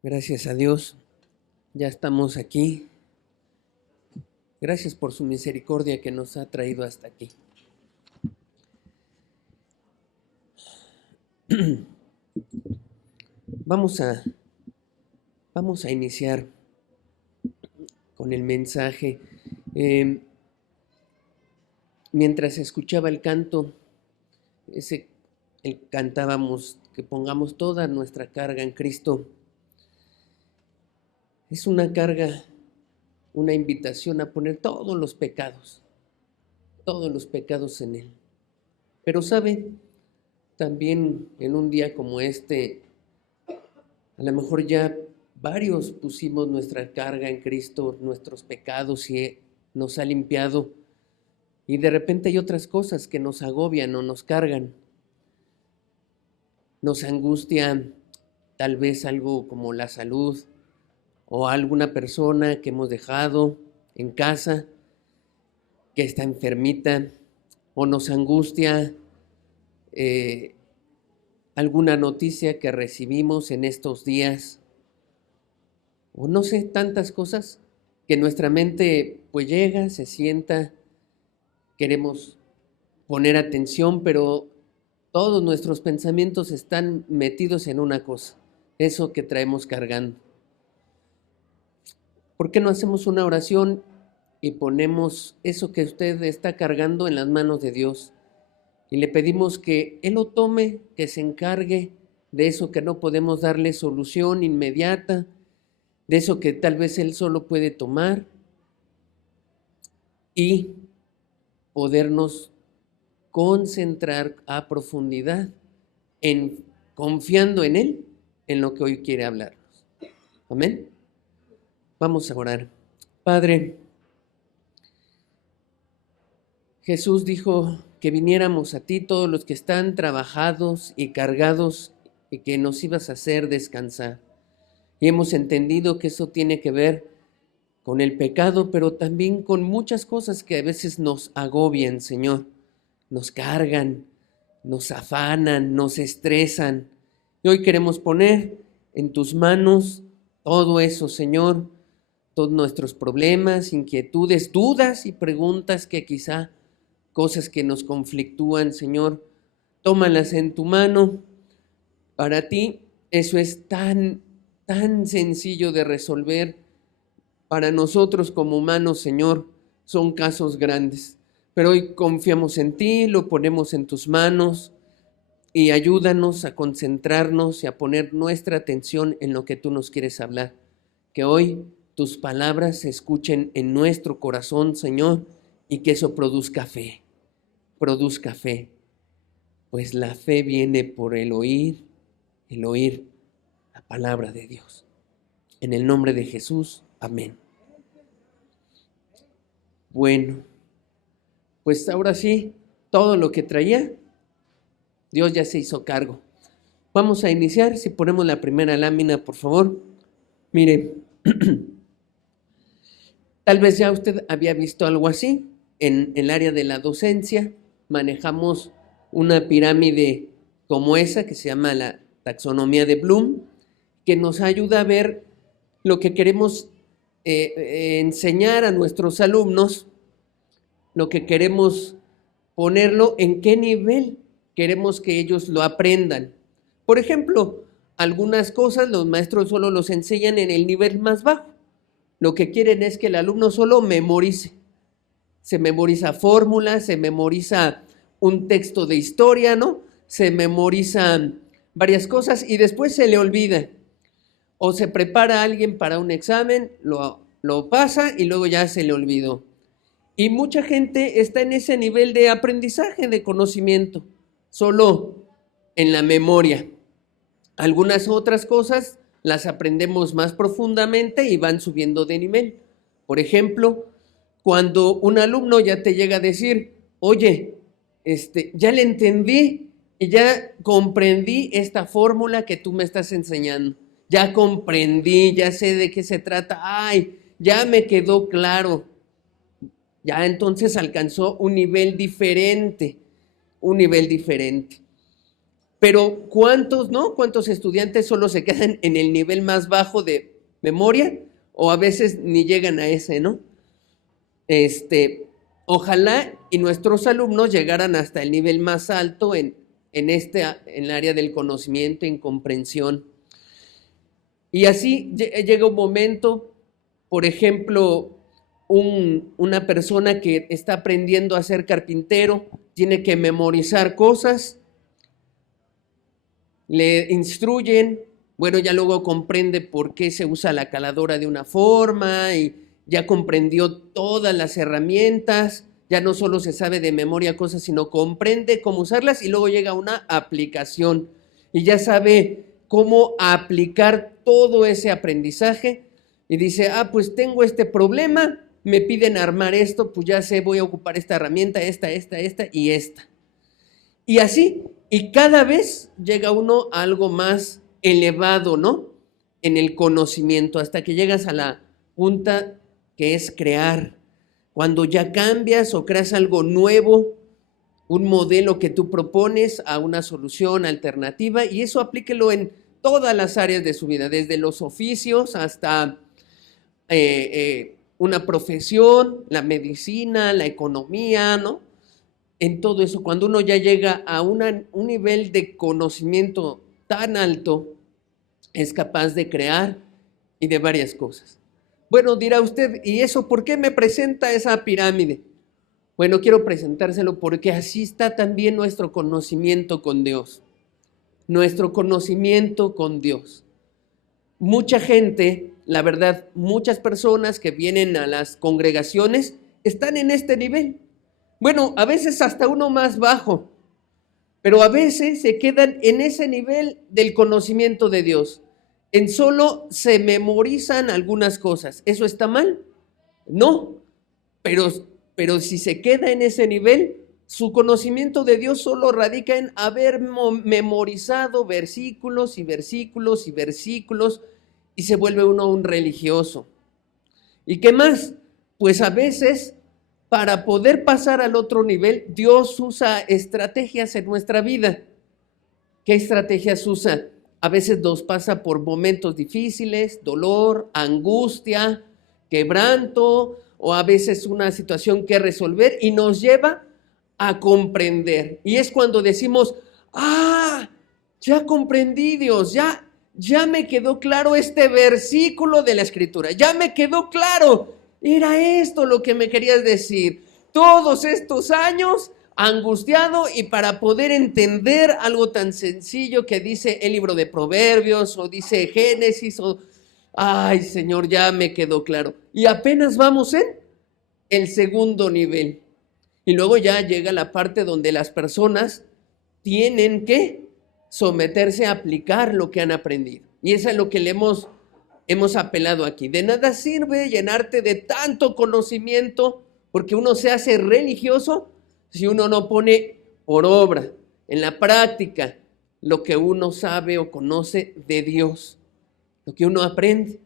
Gracias a Dios, ya estamos aquí. Gracias por su misericordia que nos ha traído hasta aquí. Vamos a iniciar con el mensaje. Mientras escuchaba el canto, cantábamos que pongamos toda nuestra carga en Cristo. Es una carga, una invitación a poner todos los pecados en Él. Pero sabe, también en un día como este, a lo mejor ya varios pusimos nuestra carga en Cristo, nuestros pecados, y nos ha limpiado. Y de repente hay otras cosas que nos agobian o nos cargan. Nos angustia tal vez algo como la salud o alguna persona que hemos dejado en casa que está enfermita, o nos angustia alguna noticia que recibimos en estos días, o no sé, tantas cosas que nuestra mente pues llega, se sienta, queremos poner atención, pero todos nuestros pensamientos están metidos en una cosa, eso que traemos cargando. ¿Por qué no hacemos una oración y ponemos eso que usted está cargando en las manos de Dios? Y le pedimos que Él lo tome, que se encargue de eso que no podemos darle solución inmediata, de eso que tal vez Él solo puede tomar, y podernos concentrar a profundidad en confiando en Él, en lo que hoy quiere hablarnos. Amén. Vamos a orar. Padre, Jesús dijo que viniéramos a ti todos los que están trabajados y cargados, y que nos ibas a hacer descansar. Y hemos entendido que eso tiene que ver con el pecado, pero también con muchas cosas que a veces nos agobian, Señor. Nos cargan, nos afanan, nos estresan. Y hoy queremos poner en tus manos todo eso, Señor, todos nuestros problemas, inquietudes, dudas y preguntas que quizá cosas que nos conflictúan, Señor, tómalas en tu mano. Para ti eso es tan sencillo de resolver. Para nosotros como humanos, Señor, son casos grandes. Pero hoy confiamos en ti, lo ponemos en tus manos, y ayúdanos a concentrarnos y a poner nuestra atención en lo que tú nos quieres hablar. Que hoy tus palabras se escuchen en nuestro corazón, Señor, y que eso produzca fe, pues la fe viene por el oír la palabra de Dios. En el nombre de Jesús, amén. Bueno, pues ahora sí, todo lo que traía, Dios ya se hizo cargo. Vamos a iniciar, si ponemos la primera lámina, por favor. Mire, tal vez ya usted había visto algo así. En el área de la docencia manejamos una pirámide como esa que se llama la taxonomía de Bloom, que nos ayuda a ver lo que queremos enseñar a nuestros alumnos, lo que queremos ponerlo, en qué nivel queremos que ellos lo aprendan. Por ejemplo, algunas cosas los maestros solo los enseñan en el nivel más bajo. Lo que quieren es que el alumno solo memorice. Se memoriza fórmulas, se memoriza un texto de historia, ¿no? Se memorizan varias cosas y después se le olvida. O se prepara a alguien para un examen, lo pasa y luego ya se le olvidó. Y mucha gente está en ese nivel de aprendizaje, de conocimiento, solo en la memoria. Algunas otras cosas las aprendemos más profundamente y van subiendo de nivel. Por ejemplo, cuando un alumno ya te llega a decir, oye, ya le entendí y ya comprendí esta fórmula que tú me estás enseñando. Ya comprendí, ya sé de qué se trata. Ay, ya me quedó claro. Ya entonces alcanzó un nivel diferente. Pero ¿cuántos, no? ¿Cuántos estudiantes solo se quedan en el nivel más bajo de memoria? O a veces ni llegan a ese, ¿no? Ojalá y nuestros alumnos llegaran hasta el nivel más alto en el área del conocimiento, en comprensión. Y así llega un momento, por ejemplo, una persona que está aprendiendo a ser carpintero, tiene que memorizar cosas, le instruyen, bueno, ya luego comprende por qué se usa la caladora de una forma y ya comprendió todas las herramientas, ya no solo se sabe de memoria cosas, sino comprende cómo usarlas y luego llega una aplicación y ya sabe cómo aplicar todo ese aprendizaje y dice, pues tengo este problema, me piden armar esto, pues ya sé, voy a ocupar esta herramienta, esta y esta. Y así, y cada vez llega uno a algo más elevado, ¿no? En el conocimiento, hasta que llegas a la punta que es crear. Cuando ya cambias o creas algo nuevo, un modelo que tú propones a una solución alternativa, y eso aplíquelo en todas las áreas de su vida, desde los oficios hasta una profesión, la medicina, la economía, ¿no? En todo eso, cuando uno ya llega a un nivel de conocimiento tan alto, es capaz de crear y de varias cosas. Bueno, dirá usted, ¿y eso por qué me presenta esa pirámide? Bueno, quiero presentárselo porque así está también nuestro conocimiento con Dios. Nuestro conocimiento con Dios. Mucha gente, la verdad, muchas personas que vienen a las congregaciones están en este nivel. Bueno, a veces hasta uno más bajo, pero a veces se quedan en ese nivel del conocimiento de Dios. En solo se memorizan algunas cosas. ¿Eso está mal? No, pero si se queda en ese nivel, su conocimiento de Dios solo radica en haber memorizado versículos y versículos y versículos y se vuelve uno un religioso. ¿Y qué más? Pues a veces, para poder pasar al otro nivel, Dios usa estrategias en nuestra vida. ¿Qué estrategias usa? A veces nos pasa por momentos difíciles, dolor, angustia, quebranto, o a veces una situación que resolver y nos lleva a comprender. Y es cuando decimos, ya comprendí, Dios, ya me quedó claro este versículo de la Escritura, ya me quedó claro. Era esto lo que me querías decir. Todos estos años angustiado y para poder entender algo tan sencillo que dice el libro de Proverbios o dice Génesis ay, Señor, ya me quedó claro. Y apenas vamos en el segundo nivel. Y luego ya llega la parte donde las personas tienen que someterse a aplicar lo que han aprendido. Y eso es lo que le hemos apelado aquí. De nada sirve llenarte de tanto conocimiento porque uno se hace religioso si uno no pone por obra, en la práctica, lo que uno sabe o conoce de Dios, lo que uno aprende.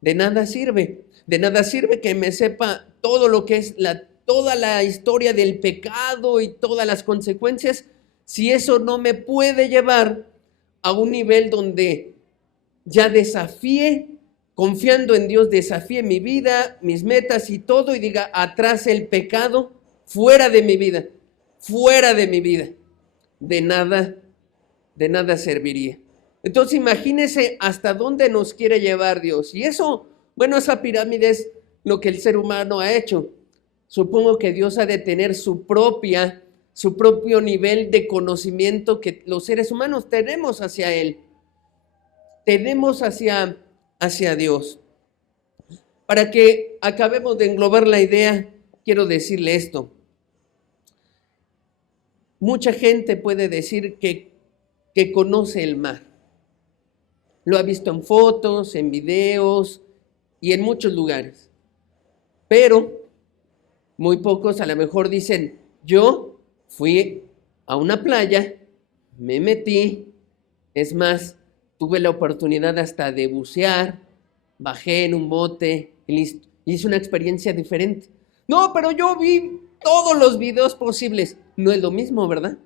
De nada sirve que me sepa todo lo que es toda la historia del pecado y todas las consecuencias, si eso no me puede llevar a un nivel donde ya desafíe, confiando en Dios, desafíe mi vida, mis metas y todo, y diga, atrás el pecado, fuera de mi vida, de nada serviría. Entonces imagínese hasta dónde nos quiere llevar Dios. Y eso, bueno, esa pirámide es lo que el ser humano ha hecho. Supongo que Dios ha de tener su propio nivel de conocimiento que los seres humanos tenemos hacia Él. Tenemos hacia Dios. Para que acabemos de englobar la idea, quiero decirle esto. Mucha gente puede decir que conoce el mar. Lo ha visto en fotos, en videos y en muchos lugares. Pero muy pocos a lo mejor dicen, yo fui a una playa, me metí, es más, tuve la oportunidad hasta de bucear, bajé en un bote y listo. Hice una experiencia diferente. No, pero yo vi todos los videos posibles. No es lo mismo, ¿verdad?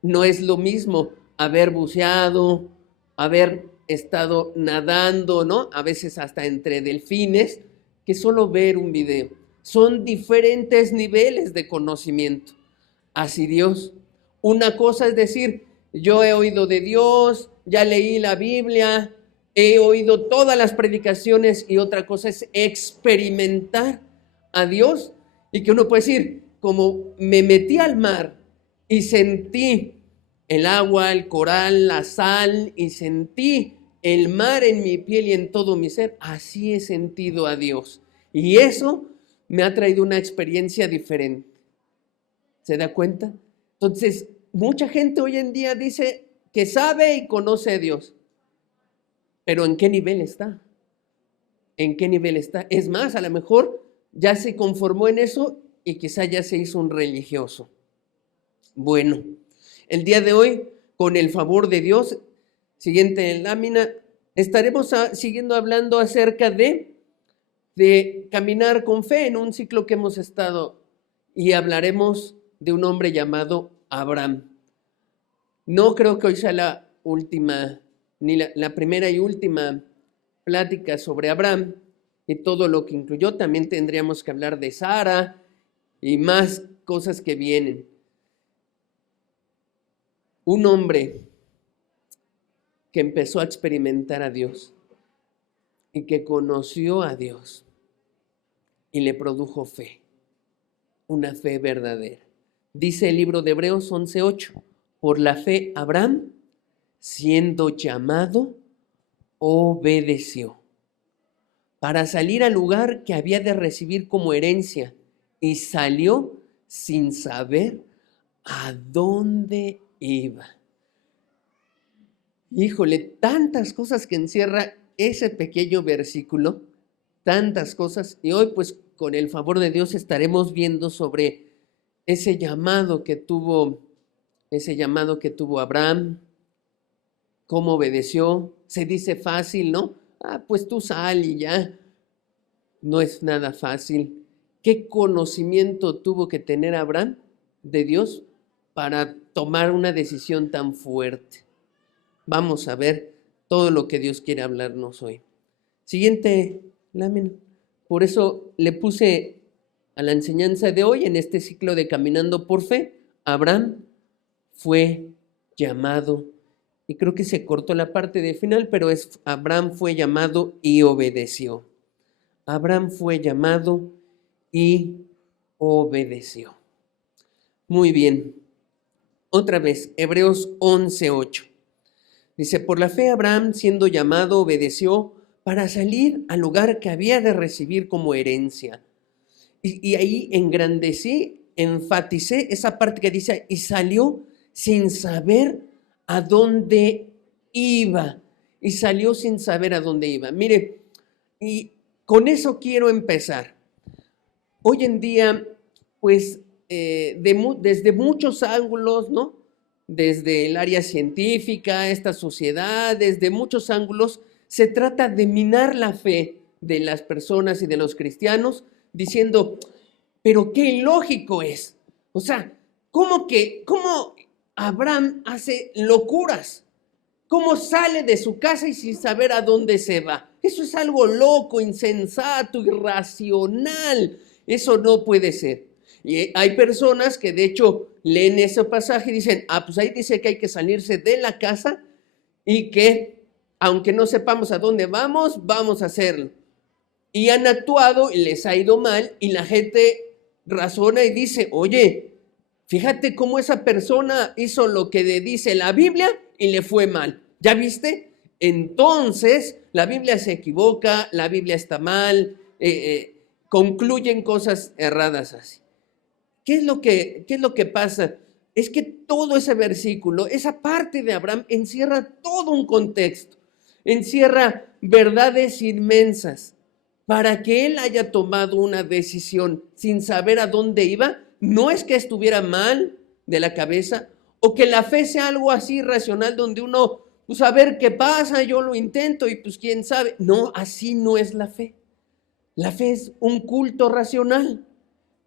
No es lo mismo. haber buceado, haber estado nadando, ¿no? A veces hasta entre delfines, que solo ver un video. Son diferentes niveles de conocimiento. Así Dios. Una cosa es decir, yo he oído de Dios, ya leí la Biblia, he oído todas las predicaciones, y otra cosa es experimentar a Dios, y que uno puede decir, como me metí al mar y sentí el agua, el coral, la sal, y sentí el mar en mi piel y en todo mi ser, así he sentido a Dios. Y eso me ha traído una experiencia diferente. ¿Se da cuenta? Entonces, mucha gente hoy en día dice que sabe y conoce a Dios. Pero ¿en qué nivel está? ¿En qué nivel está? Es más, a lo mejor ya se conformó en eso y quizá ya se hizo un religioso. Bueno, el día de hoy, con el favor de Dios, siguiente lámina, estaremos siguiendo hablando acerca de caminar con fe en un ciclo que hemos estado, y hablaremos de un hombre llamado Abraham. No creo que hoy sea la última, ni la primera y última plática sobre Abraham y todo lo que incluyó. También tendríamos que hablar de Sara y más cosas que vienen. Un hombre que empezó a experimentar a Dios y que conoció a Dios y le produjo fe, una fe verdadera. Dice el libro de Hebreos 11:8, por la fe Abraham, siendo llamado, obedeció para salir al lugar que había de recibir como herencia, y salió sin saber a dónde iba. Híjole, tantas cosas que encierra ese pequeño versículo, tantas cosas, y hoy pues con el favor de Dios estaremos viendo sobre ese llamado que tuvo Abraham, cómo obedeció. Se dice fácil, ¿no? Pues tú sal y ya. No es nada fácil. ¿Qué conocimiento tuvo que tener Abraham de Dios para tomar una decisión tan fuerte? Vamos a ver todo lo que Dios quiere hablarnos hoy. Siguiente lámina. Por eso le puse a la enseñanza de hoy, en este ciclo de Caminando por Fe, Abraham fue llamado, y creo que se cortó la parte de final, pero es Abraham fue llamado y obedeció. Abraham fue llamado y obedeció. Muy bien. Otra vez, Hebreos 11:8. Dice, por la fe Abraham, siendo llamado, obedeció para salir al lugar que había de recibir como herencia. Y ahí enfaticé esa parte que dice, y salió sin saber a dónde iba. Y salió sin saber a dónde iba. Mire, y con eso quiero empezar. Hoy en día, pues, desde muchos ángulos, ¿no? Desde el área científica, esta sociedad, desde muchos ángulos, se trata de minar la fe de las personas y de los cristianos, diciendo, pero qué ilógico es. O sea, ¿cómo Abraham hace locuras? ¿Cómo sale de su casa y sin saber a dónde se va? Eso es algo loco, insensato, irracional. Eso no puede ser. Y hay personas que de hecho leen ese pasaje y dicen, pues ahí dice que hay que salirse de la casa y que aunque no sepamos a dónde vamos, vamos a hacerlo. Y han actuado y les ha ido mal, y la gente razona y dice, oye, fíjate cómo esa persona hizo lo que dice la Biblia y le fue mal. ¿Ya viste? Entonces, la Biblia se equivoca, la Biblia está mal, concluyen cosas erradas así. ¿Qué es lo que pasa? Es que todo ese versículo, esa parte de Abraham, encierra todo un contexto, encierra verdades inmensas. Para que él haya tomado una decisión sin saber a dónde iba, no es que estuviera mal de la cabeza, o que la fe sea algo así racional donde uno, pues a ver qué pasa, yo lo intento y pues quién sabe. No, así no es la fe. La fe es un culto racional.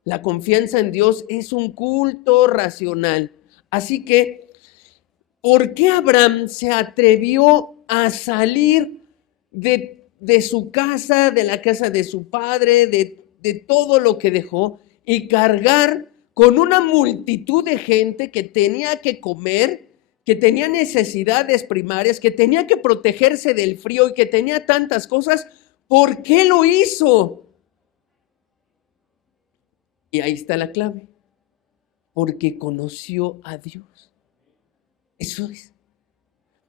La confianza en Dios es un culto racional. Así que ¿por qué Abraham se atrevió a salir de su casa, de la casa de su padre, de todo lo que dejó, y cargar con una multitud de gente que tenía que comer, que tenía necesidades primarias, que tenía que protegerse del frío y que tenía tantas cosas? ¿Por qué lo hizo? Y ahí está la clave. Porque conoció a Dios. Eso es.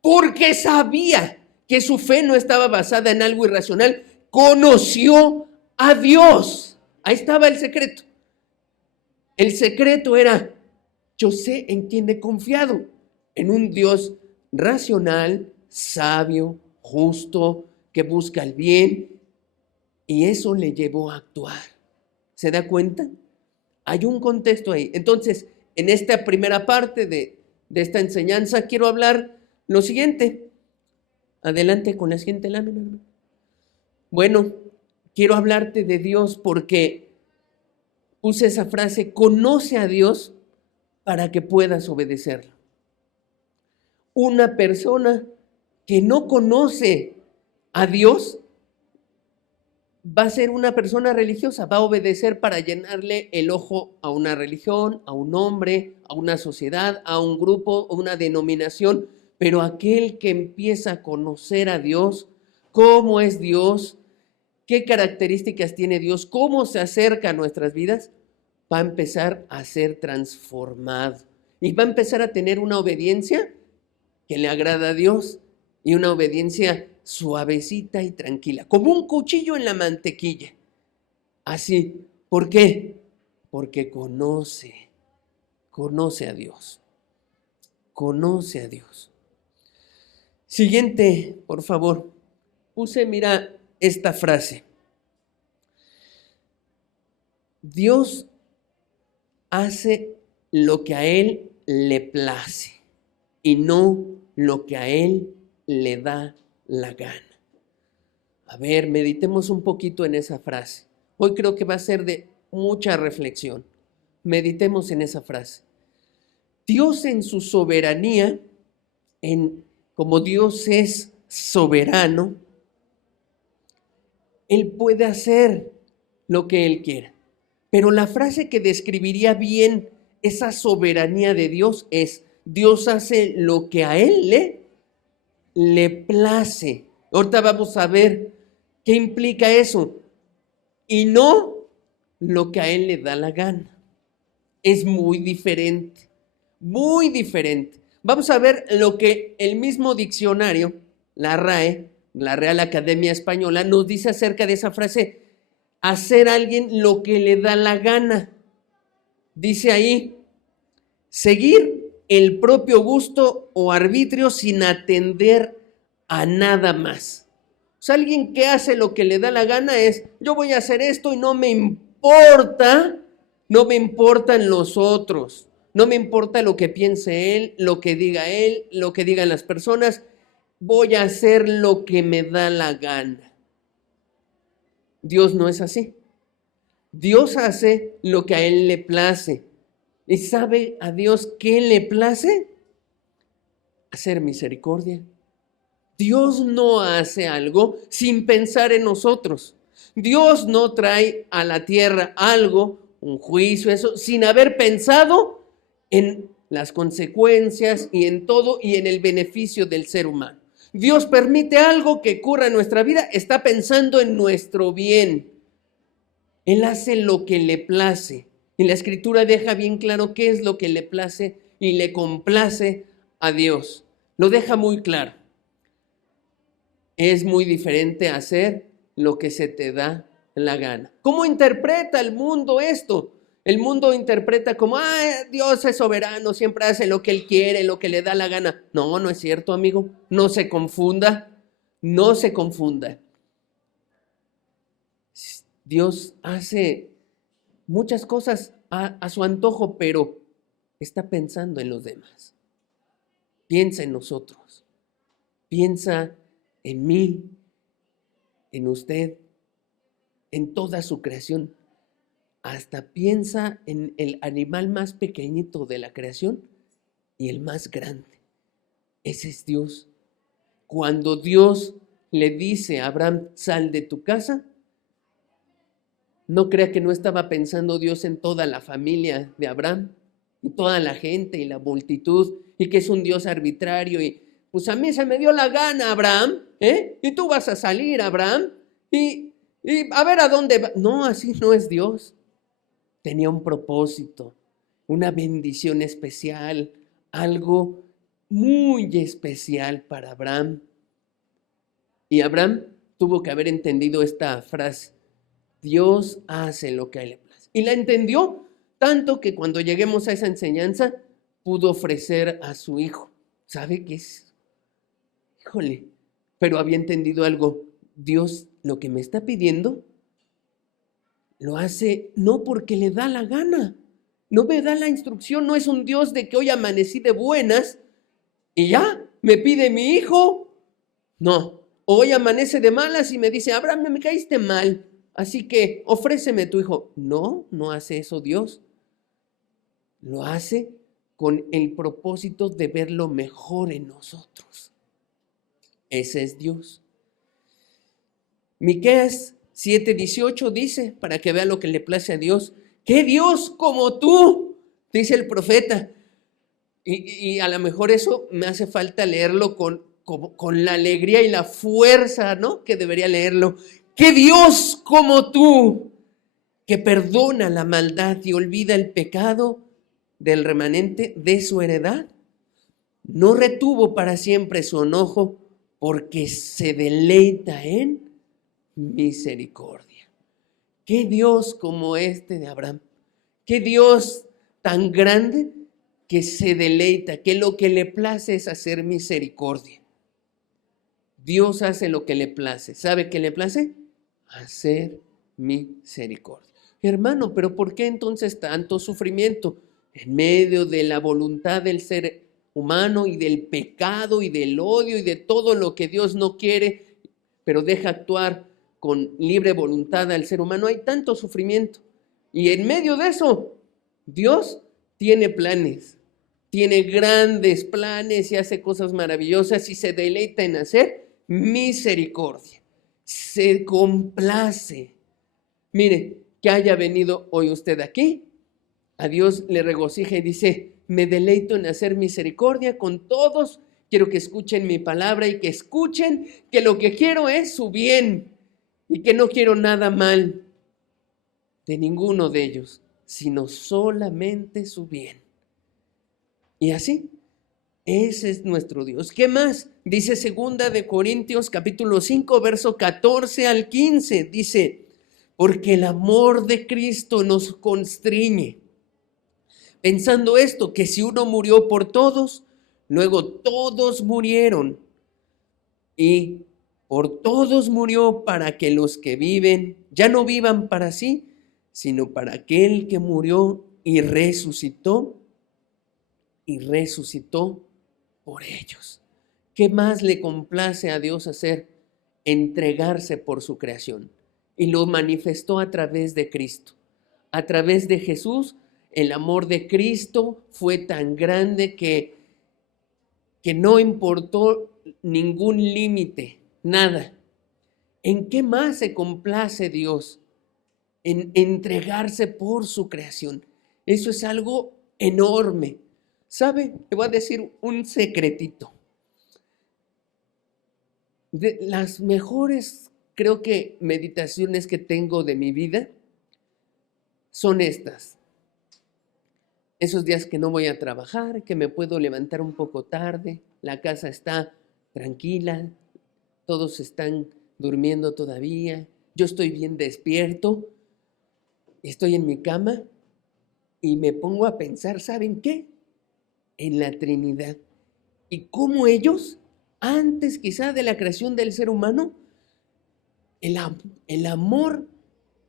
Porque sabía que su fe no estaba basada en algo irracional. Conoció a Dios. Ahí estaba el secreto. El secreto era, yo sé en quién he confiado. En un Dios racional, sabio, justo, que busca el bien. Y eso le llevó a actuar. ¿Se da cuenta? Hay un contexto ahí. Entonces, en esta primera parte de esta enseñanza, quiero hablar lo siguiente. Adelante con la siguiente lámina. Bueno, quiero hablarte de Dios porque puse esa frase, conoce a Dios para que puedas obedecerlo. Una persona que no conoce a Dios va a ser una persona religiosa, va a obedecer para llenarle el ojo a una religión, a un hombre, a una sociedad, a un grupo, a una denominación. Pero aquel que empieza a conocer a Dios, cómo es Dios, qué características tiene Dios, cómo se acerca a nuestras vidas, va a empezar a ser transformado y va a empezar a tener una obediencia que le agrada a Dios y una obediencia suavecita y tranquila, como un cuchillo en la mantequilla. Así, ¿por qué? Porque conoce a Dios, conoce a Dios. Siguiente, por favor. Puse, mira, esta frase. Dios hace lo que a Él le place y no lo que a Él le da la gana. A ver, meditemos un poquito en esa frase. Hoy creo que va a ser de mucha reflexión. Meditemos en esa frase. Dios en su soberanía, como Dios es soberano, Él puede hacer lo que Él quiera. Pero la frase que describiría bien esa soberanía de Dios es, Dios hace lo que a Él le place. Ahorita vamos a ver qué implica eso. Y no lo que a Él le da la gana. Es muy diferente, muy diferente. Vamos a ver lo que el mismo diccionario, la RAE, la Real Academia Española, nos dice acerca de esa frase, hacer a alguien lo que le da la gana. Dice ahí, seguir el propio gusto o arbitrio sin atender a nada más. O sea, alguien que hace lo que le da la gana es, yo voy a hacer esto y no me importan los otros, no me importa lo que piense él, lo que digan las personas, voy a hacer lo que me da la gana. Dios no es así. Dios hace lo que a Él le place. ¿Y sabe a Dios qué le place? Hacer misericordia. Dios no hace algo sin pensar en nosotros. Dios no trae a la tierra algo, un juicio, eso, sin haber pensado en las consecuencias y en todo y en el beneficio del ser humano. Dios permite algo que ocurra en nuestra vida, está pensando en nuestro bien. Él hace lo que le place. Y la Escritura deja bien claro qué es lo que le place y le complace a Dios. Lo deja muy claro. Es muy diferente hacer lo que se te da la gana. ¿Cómo interpreta el mundo esto? El mundo interpreta como, Dios es soberano, siempre hace lo que Él quiere, lo que le da la gana. No, no es cierto, amigo. No se confunda. No se confunda. Dios hace muchas cosas a su antojo, pero está pensando en los demás. Piensa en nosotros. Piensa en mí, en usted, en toda su creación. Hasta piensa en el animal más pequeñito de la creación y el más grande. Ese es Dios. Cuando Dios le dice a Abraham, sal de tu casa, no crea que no estaba pensando Dios en toda la familia de Abraham, y toda la gente y la multitud, y que es un Dios arbitrario, y pues a mí se me dio la gana, Abraham, y tú vas a salir, Abraham, y a ver a dónde va. No, así no es Dios. Tenía un propósito, una bendición especial, algo muy especial para Abraham. Y Abraham tuvo que haber entendido esta frase: Dios hace lo que a él le place. Y la entendió tanto que cuando lleguemos a esa enseñanza pudo ofrecer a su hijo. ¿Sabe qué es? Híjole, pero había entendido algo. Dios lo que me está pidiendo lo hace no porque le da la gana, no me da la instrucción, no es un Dios de que hoy amanecí de buenas y ya me pide mi hijo. No, hoy amanece de malas y me dice, Abraham, me caíste mal, así que ofréceme tu hijo. No, no hace eso Dios. Lo hace con el propósito de ver lo mejor en nosotros. Ese es Dios. Miqueas 7:18 dice, para que vea lo que le place a Dios, ¿qué Dios como tú? Dice el profeta. Y a lo mejor eso me hace falta leerlo con la alegría y la fuerza, ¿no?, que debería leerlo. ¿Qué Dios como tú, que perdona la maldad y olvida el pecado del remanente de su heredad? No retuvo para siempre su enojo, porque se deleita en misericordia. ¿Qué Dios como este de Abraham? ¿Qué Dios tan grande que se deleita, que lo que le place es hacer misericordia? Dios hace lo que le place. ¿Sabe qué le place? Hacer misericordia. Hermano, pero ¿por qué entonces tanto sufrimiento? En medio de la voluntad del ser humano y del pecado y del odio y de todo lo que Dios no quiere, pero deja actuar con libre voluntad al ser humano, hay tanto sufrimiento. Y en medio de eso, Dios tiene planes, tiene grandes planes y hace cosas maravillosas y se deleita en hacer misericordia. Se complace. Mire, que haya venido hoy usted aquí, a Dios le regocija y dice, me deleito en hacer misericordia con todos. Quiero que escuchen mi palabra y que escuchen que lo que quiero es su bien y que no quiero nada mal de ninguno de ellos, sino solamente su bien. Y así, ese es nuestro Dios. ¿Qué más? Dice 2 de Corintios capítulo 5, verso 14 al 15. Dice, porque el amor de Cristo nos constriñe, pensando esto, que si uno murió por todos, luego todos murieron. Y por todos murió para que los que viven ya no vivan para sí, sino para aquel que murió y resucitó por ellos. ¿Qué más le complace a Dios hacer? Entregarse por su creación. Y lo manifestó a través de Cristo. A través de Jesús, el amor de Cristo fue tan grande que no importó ningún límite, nada. ¿En qué más se complace Dios? En entregarse por su creación. Eso es algo enorme. ¿Sabe? Le voy a decir un secretito. De las mejores, creo que, meditaciones que tengo de mi vida son estas. Esos días que no voy a trabajar, que me puedo levantar un poco tarde, la casa está tranquila, todos están durmiendo todavía, yo estoy bien despierto, estoy en mi cama y me pongo a pensar, ¿saben qué? En la Trinidad. Y cómo ellos, antes quizá de la creación del ser humano, el amor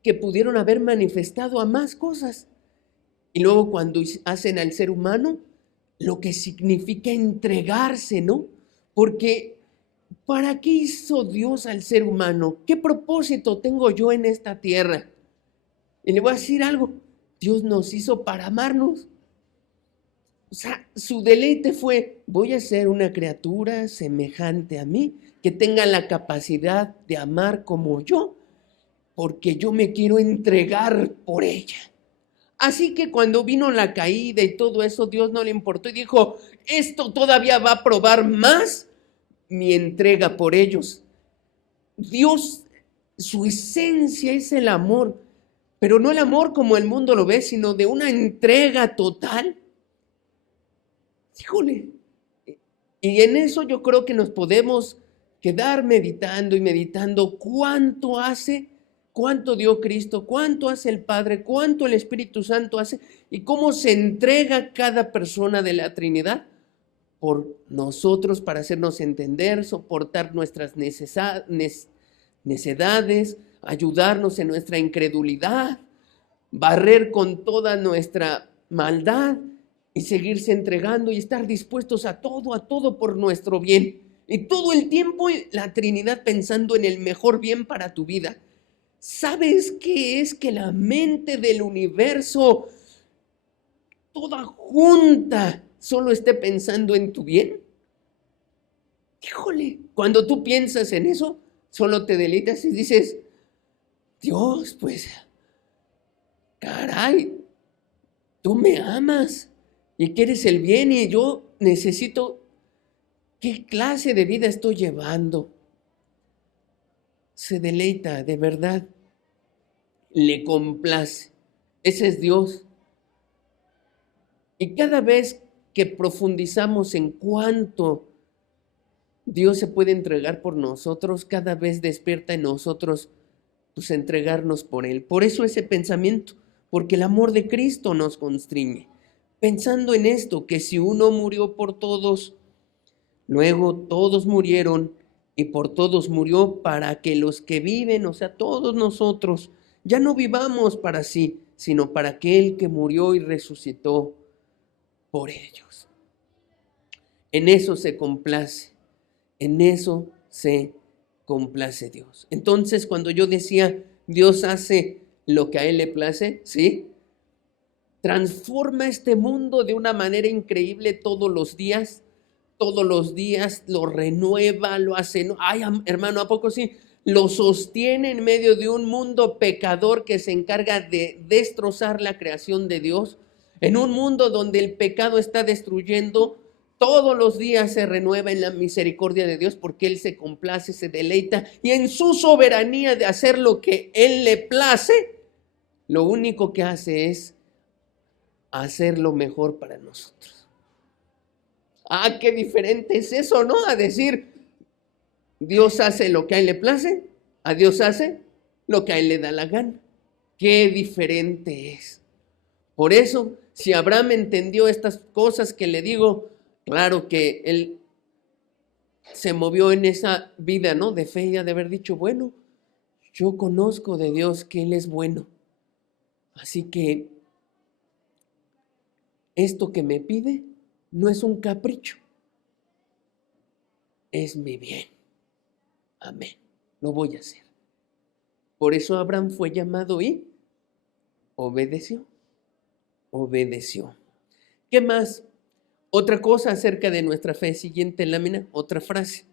que pudieron haber manifestado a más cosas. Y luego cuando hacen al ser humano, lo que significa entregarse, ¿no? Porque ¿para qué hizo Dios al ser humano? ¿Qué propósito tengo yo en esta tierra? Y le voy a decir algo, Dios nos hizo para amarnos. O sea, su deleite fue, voy a ser una criatura semejante a mí, que tenga la capacidad de amar como yo, porque yo me quiero entregar por ella. Así que cuando vino la caída y todo eso, Dios no le importó y dijo, esto todavía va a probar más mi entrega por ellos. Dios, su esencia es el amor, pero no el amor como el mundo lo ve, sino de una entrega total. Híjole, y en eso yo creo que nos podemos quedar meditando y meditando cuánto dio Cristo, cuánto hace el Padre, cuánto el Espíritu Santo hace y cómo se entrega cada persona de la Trinidad por nosotros para hacernos entender, soportar nuestras necedades, ayudarnos en nuestra incredulidad, barrer con toda nuestra maldad y seguirse entregando y estar dispuestos a todo por nuestro bien. Y todo el tiempo la Trinidad pensando en el mejor bien para tu vida. ¿Sabes qué es que la mente del universo toda junta solo esté pensando en tu bien? Híjole, cuando tú piensas en eso, solo te deleitas y dices, Dios, pues, caray, tú me amas y quieres el bien y yo necesito, ¿qué clase de vida estoy llevando? Se deleita, de verdad, le complace. Ese es Dios. Y cada vez que profundizamos en cuánto Dios se puede entregar por nosotros, cada vez despierta en nosotros pues entregarnos por Él. Por eso ese pensamiento, porque el amor de Cristo nos constriñe. Pensando en esto, que si uno murió por todos, luego todos murieron y por todos murió para que los que viven, o sea, todos nosotros, ya no vivamos para sí, sino para aquel que murió y resucitó por ellos. En eso se complace, en eso se complace Dios. Entonces, cuando yo decía, Dios hace lo que a Él le place, ¿sí? Transforma este mundo de una manera increíble todos los días lo renueva, lo hace, ¿no? Ay, hermano, ¿a poco sí? Lo sostiene en medio de un mundo pecador que se encarga de destrozar la creación de Dios, en un mundo donde el pecado está destruyendo. Todos los días se renueva en la misericordia de Dios porque Él se complace, se deleita y en su soberanía de hacer lo que Él le place, lo único que hace es hacer lo mejor para nosotros. Ah, qué diferente es eso, ¿no? A decir, Dios hace lo que a Él le place, a Dios hace lo que a Él le da la gana. Qué diferente es. Por eso, si Abraham entendió estas cosas que le digo, claro que él se movió en esa vida, ¿no? De fe y ha de haber dicho, bueno, yo conozco de Dios que Él es bueno. Así que esto que me pide no es un capricho, es mi bien. Amén. Lo voy a hacer. Por eso Abraham fue llamado y obedeció. Obedeció. ¿Qué más? Otra cosa acerca de nuestra fe, siguiente lámina, otra frase.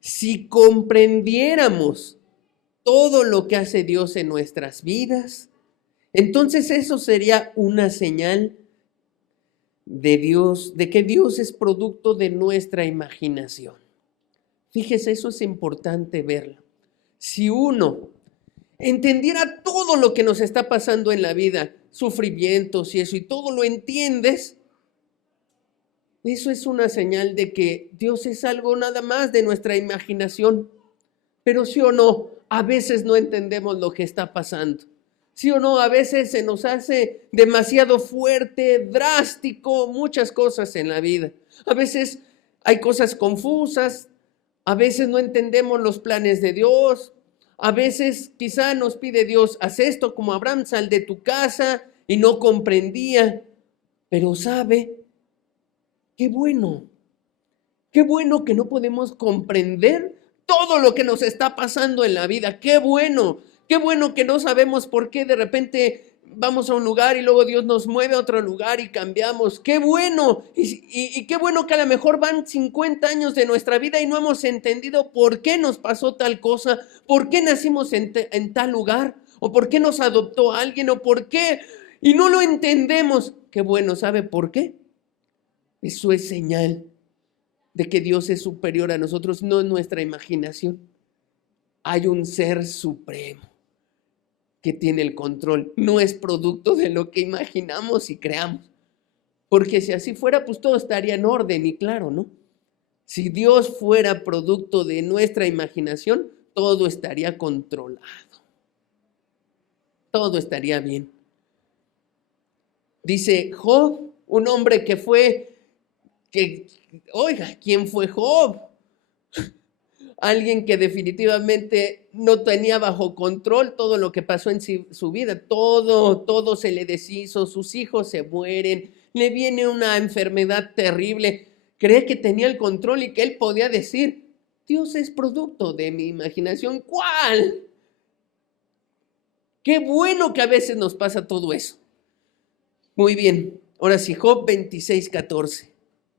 Si comprendiéramos todo lo que hace Dios en nuestras vidas, entonces eso sería una señal de Dios, de que Dios es producto de nuestra imaginación. Fíjese, eso es importante verlo. Si uno entendiera todo lo que nos está pasando en la vida, sufrimientos y eso, y todo lo entiendes, eso es una señal de que Dios es algo nada más de nuestra imaginación. Pero sí o no, a veces no entendemos lo que está pasando. Sí o no, a veces se nos hace demasiado fuerte, drástico, muchas cosas en la vida. A veces hay cosas confusas, a veces no entendemos los planes de Dios, a veces quizá nos pide Dios, haz esto como Abraham, sal de tu casa y no comprendía, pero sabe, qué bueno que no podemos comprender todo lo que nos está pasando en la vida, qué bueno que no sabemos por qué de repente vamos a un lugar y luego Dios nos mueve a otro lugar y cambiamos. ¡Qué bueno! Y qué bueno que a lo mejor van 50 años de nuestra vida y no hemos entendido por qué nos pasó tal cosa, por qué nacimos en tal lugar, o por qué nos adoptó alguien, o por qué, y no lo entendemos. ¡Qué bueno! ¿Sabe por qué? Eso es señal de que Dios es superior a nosotros, no es nuestra imaginación. Hay un ser supremo que tiene el control, no es producto de lo que imaginamos y creamos. Porque si así fuera, pues todo estaría en orden y claro, ¿no? Si Dios fuera producto de nuestra imaginación, todo estaría controlado. Todo estaría bien. Dice Job, un hombre oiga, ¿quién fue Job? Alguien que definitivamente no tenía bajo control todo lo que pasó en su vida. Todo se le deshizo, sus hijos se mueren, le viene una enfermedad terrible. Cree que tenía el control y que él podía decir, Dios es producto de mi imaginación. ¿Cuál? Qué bueno que a veces nos pasa todo eso. Muy bien, ahora sí, Job 26:14.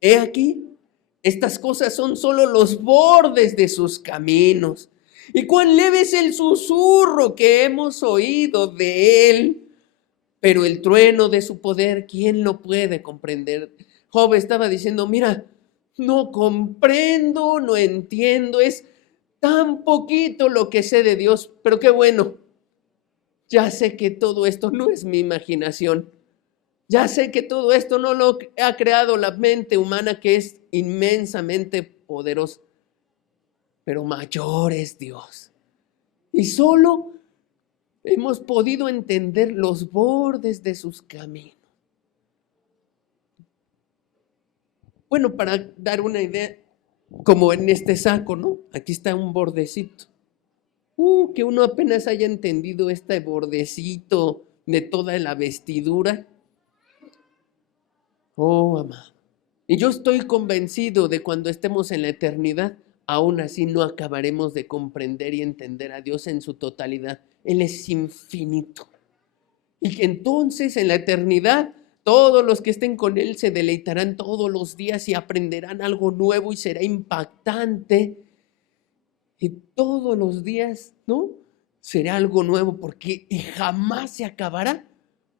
He aquí, estas cosas son solo los bordes de sus caminos. Y cuán leve es el susurro que hemos oído de él. Pero el trueno de su poder, ¿quién lo puede comprender? Job estaba diciendo, mira, no comprendo, no entiendo, es tan poquito lo que sé de Dios, pero qué bueno. Ya sé que todo esto no es mi imaginación. Ya sé que todo esto no lo ha creado la mente humana, que es inmensamente poderosa, pero mayor es Dios. Y solo hemos podido entender los bordes de sus caminos. Bueno, para dar una idea, como en este saco, ¿no? Aquí está un bordecito. Que uno apenas haya entendido este bordecito de toda la vestidura. Oh, amado. Y yo estoy convencido de cuando estemos en la eternidad, aún así no acabaremos de comprender y entender a Dios en su totalidad. Él es infinito. Y que entonces en la eternidad todos los que estén con Él se deleitarán todos los días y aprenderán algo nuevo y será impactante. Y todos los días, ¿no? Será algo nuevo porque y jamás se acabará,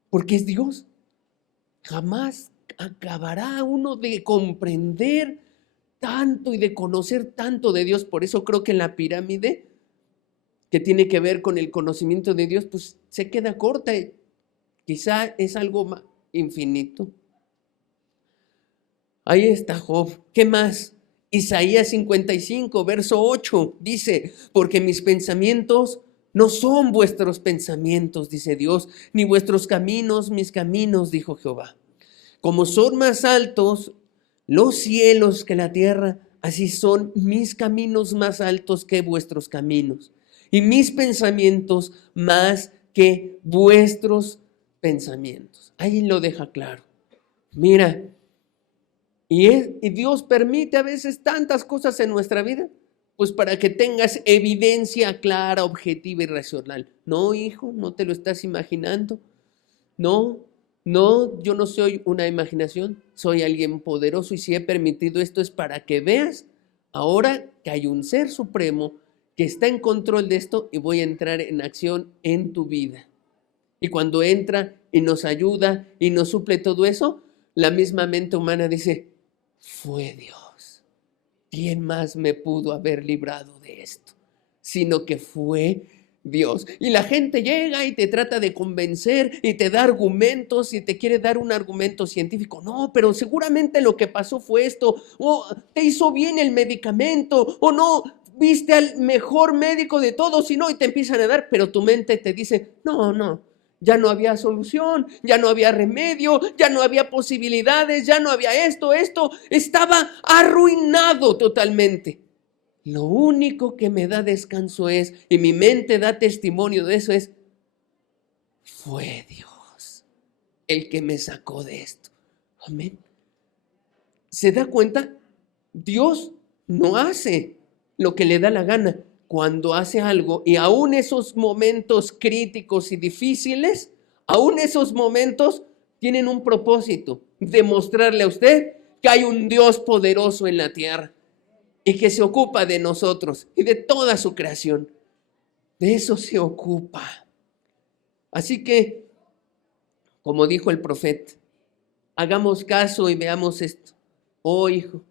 porque es Dios. Jamás acabará uno de comprender tanto y de conocer tanto de Dios. Por eso creo que en la pirámide, que tiene que ver con el conocimiento de Dios, pues se queda corta. Quizá es algo infinito. Ahí está Job. ¿Qué más? Isaías 55, verso 8, dice, porque mis pensamientos no son vuestros pensamientos, dice Dios, ni vuestros caminos, mis caminos, dijo Jehová. Como son más altos los cielos que la tierra, así son mis caminos más altos que vuestros caminos, y mis pensamientos más que vuestros pensamientos. Ahí lo deja claro. Mira, y Dios permite a veces tantas cosas en nuestra vida, pues para que tengas evidencia clara, objetiva y racional. No, hijo, no te lo estás imaginando. No, yo no soy una imaginación, soy alguien poderoso y si he permitido esto es para que veas ahora que hay un ser supremo que está en control de esto y voy a entrar en acción en tu vida. Y cuando entra y nos ayuda y nos suple todo eso, la misma mente humana dice, fue Dios. ¿Quién más me pudo haber librado de esto? Sino que fue Dios. Y la gente llega y te trata de convencer y te da argumentos y te quiere dar un argumento científico. No, pero seguramente lo que pasó fue esto. O te hizo bien el medicamento. O no, viste al mejor médico de todos y no, y te empiezan a dar. Pero tu mente te dice, no. Ya no había solución, ya no había remedio, ya no había posibilidades, ya no había esto, estaba arruinado totalmente. Lo único que me da descanso es, y mi mente da testimonio de eso es, fue Dios el que me sacó de esto. Amén. ¿Se da cuenta? Dios no hace lo que le da la gana. Cuando hace algo y aún esos momentos críticos y difíciles, Aún esos momentos tienen un propósito, demostrarle a usted que hay un Dios poderoso en la tierra y que se ocupa de nosotros y de toda su creación. De eso se ocupa. Así que, como dijo el profeta, hagamos caso y veamos esto. Oh, hijo,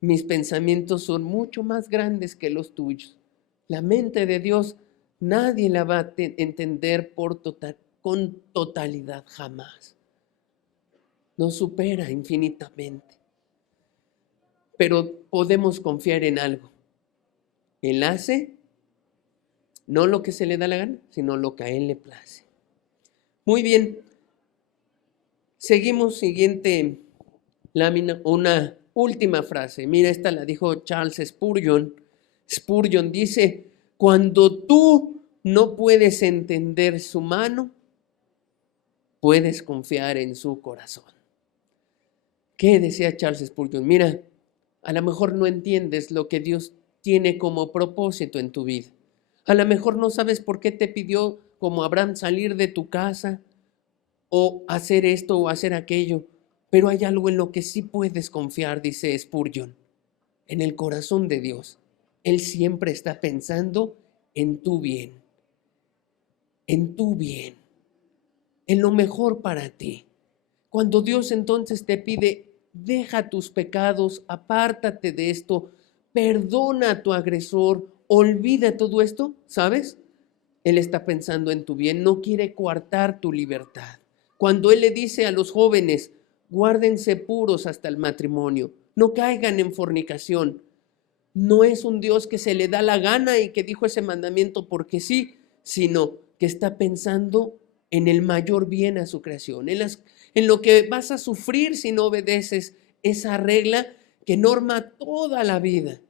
mis pensamientos son mucho más grandes que los tuyos. La mente de Dios nadie la va a entender con totalidad jamás. Nos supera infinitamente. Pero podemos confiar en algo. Él hace no lo que se le da la gana, sino lo que a Él le place. Muy bien. Seguimos, siguiente lámina, una última frase. Mira, esta la dijo Charles Spurgeon. Spurgeon dice, cuando tú no puedes entender su mano, puedes confiar en su corazón. ¿Qué decía Charles Spurgeon? Mira, a lo mejor no entiendes lo que Dios tiene como propósito en tu vida. A lo mejor no sabes por qué te pidió, como Abraham, salir de tu casa o hacer esto o hacer aquello. Pero hay algo en lo que sí puedes confiar, dice Spurgeon, en el corazón de Dios. Él siempre está pensando en tu bien, en tu bien, en lo mejor para ti. Cuando Dios entonces te pide, deja tus pecados, apártate de esto, perdona a tu agresor, olvida todo esto, ¿sabes? Él está pensando en tu bien, no quiere coartar tu libertad. Cuando Él le dice a los jóvenes, guárdense puros hasta el matrimonio, no caigan en fornicación, no es un Dios que se le da la gana y que dijo ese mandamiento porque sí, sino que está pensando en el mayor bien a su creación, en lo que vas a sufrir si no obedeces esa regla que norma toda la vida.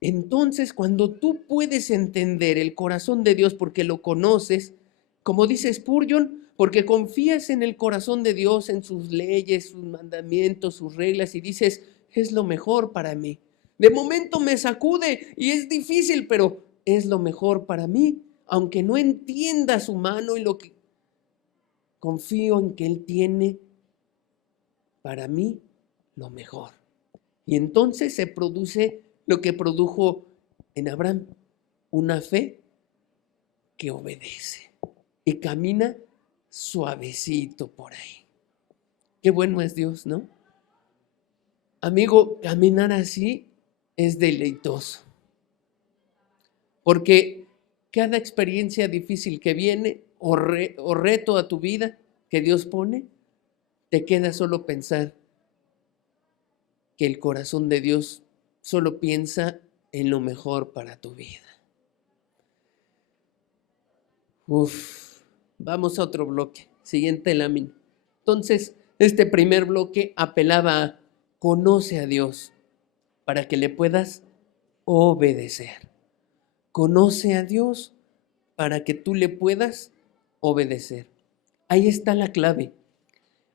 Entonces, cuando tú puedes entender el corazón de Dios porque lo conoces, como dice Spurgeon, porque confías en el corazón de Dios, en sus leyes, sus mandamientos, sus reglas, y dices, es lo mejor para mí. De momento me sacude y es difícil, pero es lo mejor para mí, aunque no entienda su mano y lo que confío en que Él tiene para mí lo mejor. Y entonces se produce lo que produjo en Abraham, una fe que obedece y camina suavecito por ahí. Qué bueno es Dios, ¿no? Amigo, caminar así es deleitoso, porque cada experiencia difícil que viene o reto a tu vida que Dios pone, te queda solo pensar que el corazón de Dios solo piensa en lo mejor para tu vida. Vamos a otro bloque, siguiente lámina. Entonces, este primer bloque apelaba a conoce a Dios para que le puedas obedecer. Conoce a Dios para que tú le puedas obedecer. Ahí está la clave.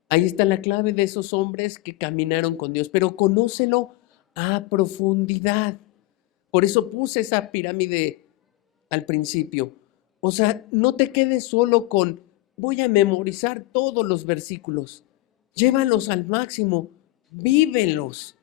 Ahí está la clave de esos hombres que caminaron con Dios, pero conócelo a profundidad. Por eso puse esa pirámide al principio. O sea, no te quedes solo con voy a memorizar todos los versículos. Llévalos al máximo, vívelos,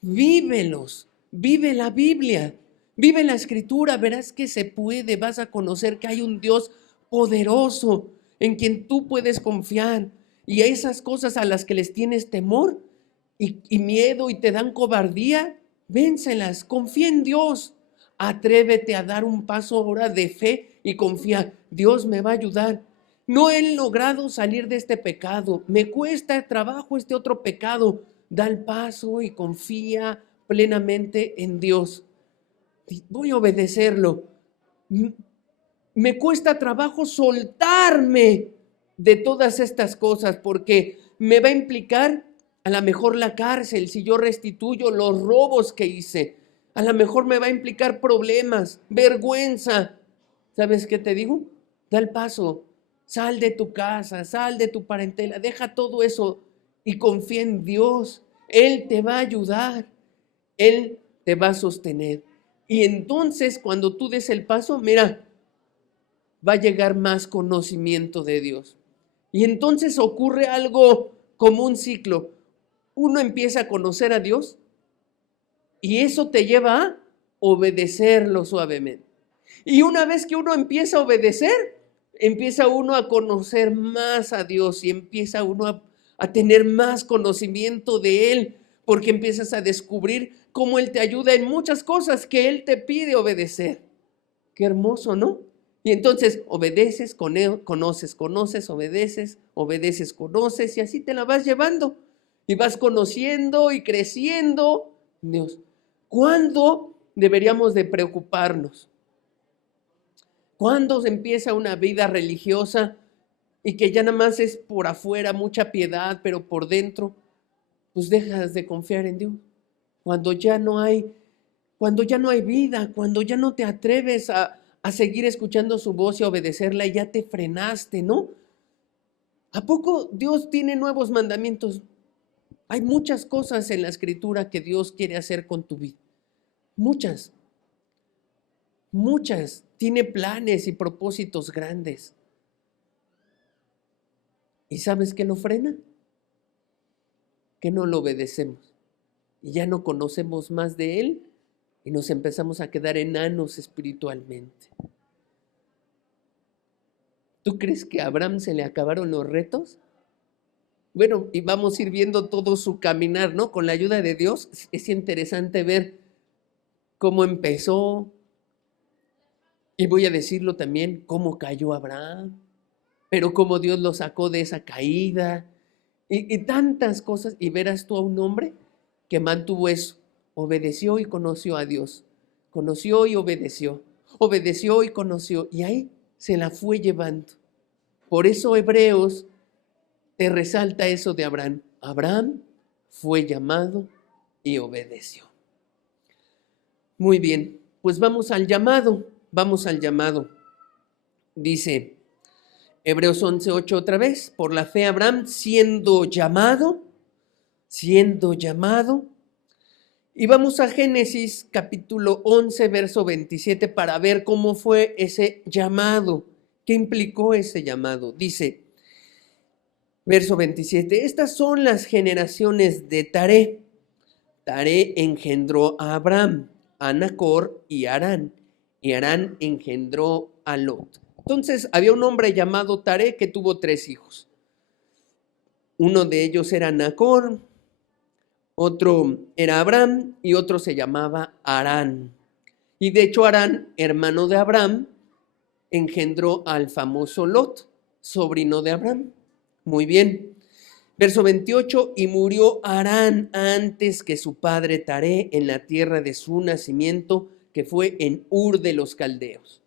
vívelos, vive la Biblia, vive la Escritura, verás que se puede, vas a conocer que hay un Dios poderoso en quien tú puedes confiar. Y a esas cosas a las que les tienes temor y miedo y te dan cobardía, vénselas, confía en Dios. Atrévete a dar un paso ahora de fe y confía, Dios me va a ayudar. No he logrado salir de este pecado, me cuesta trabajo este otro pecado. Da el paso y confía plenamente en Dios. Voy a obedecerlo. Me cuesta trabajo soltarme de todas estas cosas porque me va a implicar a lo mejor la cárcel si yo restituyo los robos que hice. A lo mejor me va a implicar problemas, vergüenza. ¿Sabes qué te digo? Da el paso, sal de tu casa, sal de tu parentela, deja todo eso y confía en Dios. Él te va a ayudar, Él te va a sostener. Y entonces cuando tú des el paso, mira, va a llegar más conocimiento de Dios. Y entonces ocurre algo como un ciclo. Uno empieza a conocer a Dios y eso te lleva a obedecerlo suavemente. Y una vez que uno empieza a obedecer, empieza uno a conocer más a Dios y empieza uno a tener más conocimiento de Él, porque empiezas a descubrir cómo Él te ayuda en muchas cosas que Él te pide obedecer. Qué hermoso, ¿no? Y entonces obedeces, conoces, obedeces, conoces, y así te la vas llevando. Y vas conociendo y creciendo. Dios, ¿cuándo deberíamos de preocuparnos? ¿Cuándo se empieza una vida religiosa y que ya nada más es por afuera mucha piedad, pero por dentro, pues dejas de confiar en Dios? Cuando ya no hay vida, cuando ya no te atreves a seguir escuchando su voz y a obedecerla y ya te frenaste, ¿no? ¿A poco Dios tiene nuevos mandamientos? Hay muchas cosas en la Escritura que Dios quiere hacer con tu vida. Muchas. Tiene planes y propósitos grandes. ¿Y sabes qué lo frena? Que no lo obedecemos. Y ya no conocemos más de Él y nos empezamos a quedar enanos espiritualmente. ¿Tú crees que a Abraham se le acabaron los retos? Bueno, y vamos a ir viendo todo su caminar, ¿no? Con la ayuda de Dios es interesante ver cómo empezó, y voy a decirlo también, cómo cayó Abraham, pero cómo Dios lo sacó de esa caída, y tantas cosas, y verás tú a un hombre que mantuvo eso, obedeció y conoció a Dios, conoció y obedeció y conoció, y ahí se la fue llevando. Por eso Hebreos te resalta eso de Abraham. Abraham fue llamado y obedeció. Muy bien, pues vamos al llamado. Dice Hebreos 11:8 otra vez, por la fe Abraham siendo llamado, y vamos a Génesis capítulo 11, verso 27 para ver cómo fue ese llamado, qué implicó ese llamado. Dice, verso 27, estas son las generaciones de Taré. Taré engendró a Abraham, a Nacor y a Harán, y Harán engendró a Lot. Entonces había un hombre llamado Taré que tuvo 3 hijos. Uno de ellos era Nacor, otro era Abraham y otro se llamaba Harán. Y de hecho Harán, hermano de Abraham, engendró al famoso Lot, sobrino de Abraham. Muy bien. Verso 28, y murió Harán antes que su padre Taré en la tierra de su nacimiento, que fue en Ur de los Caldeos.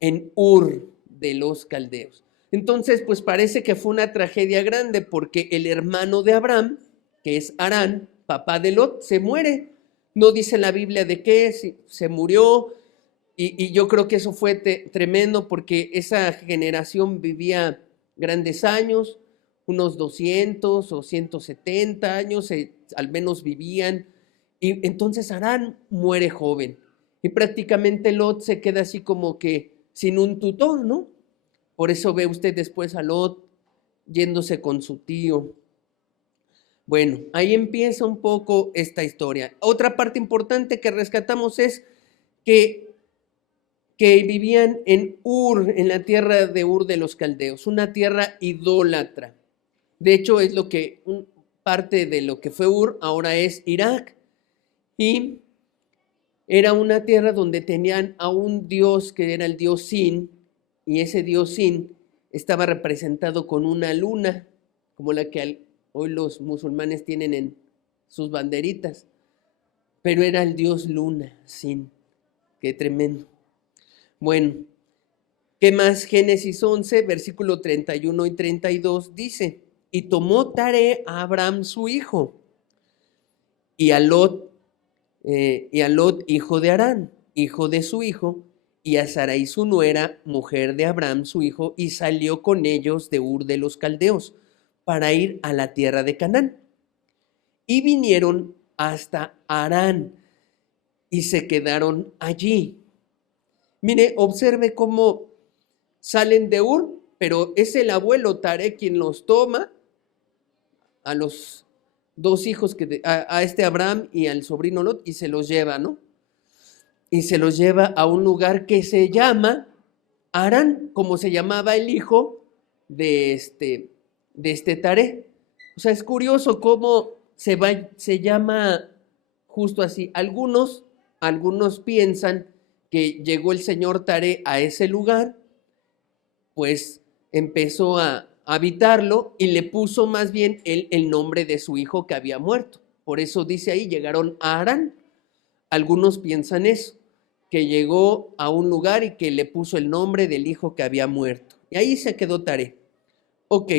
En Ur de los Caldeos. Entonces, pues parece que fue una tragedia grande porque el hermano de Abraham, que es Harán, papá de Lot, se muere. No dice la Biblia de qué, se murió, y yo creo que eso fue tremendo porque esa generación vivía grandes años, unos 200 o 170 años, al menos vivían, y entonces Harán muere joven, y prácticamente Lot se queda así como que sin un tutor, ¿no? Por eso ve usted después a Lot yéndose con su tío. Bueno, ahí empieza un poco esta historia. Otra parte importante que rescatamos es que vivían en Ur, en la tierra de Ur de los Caldeos, una tierra idólatra. De hecho, es lo que parte de lo que fue Ur ahora es Irak. Y era una tierra donde tenían a un dios que era el dios Sin, y ese dios Sin estaba representado con una luna, como la que hoy los musulmanes tienen en sus banderitas, pero era el dios Luna, Sin. Qué tremendo. Bueno, ¿qué más? Génesis 11, versículo 31 y 32 dice, y tomó Taré a Abraham su hijo, y a Lot, hijo de Harán, hijo de su hijo, y a Sarai su nuera, mujer de Abraham su hijo, y salió con ellos de Ur de los Caldeos, para ir a la tierra de Canaán. Y vinieron hasta Harán, y se quedaron allí. Mire, observe cómo salen de Ur, pero es el abuelo Taré quien los toma, a los dos hijos, a este Abraham y al sobrino Lot, y se los lleva, ¿no? Y se los lleva a un lugar que se llama Harán, como se llamaba el hijo de este Taré. O sea, es curioso cómo se llama justo así. Algunos piensan que llegó el señor Taré a ese lugar, pues empezó a habitarlo y le puso más bien el nombre de su hijo que había muerto. Por eso dice ahí, llegaron a Harán. Algunos piensan eso, que llegó a un lugar y que le puso el nombre del hijo que había muerto. Y ahí se quedó Taré. Ok,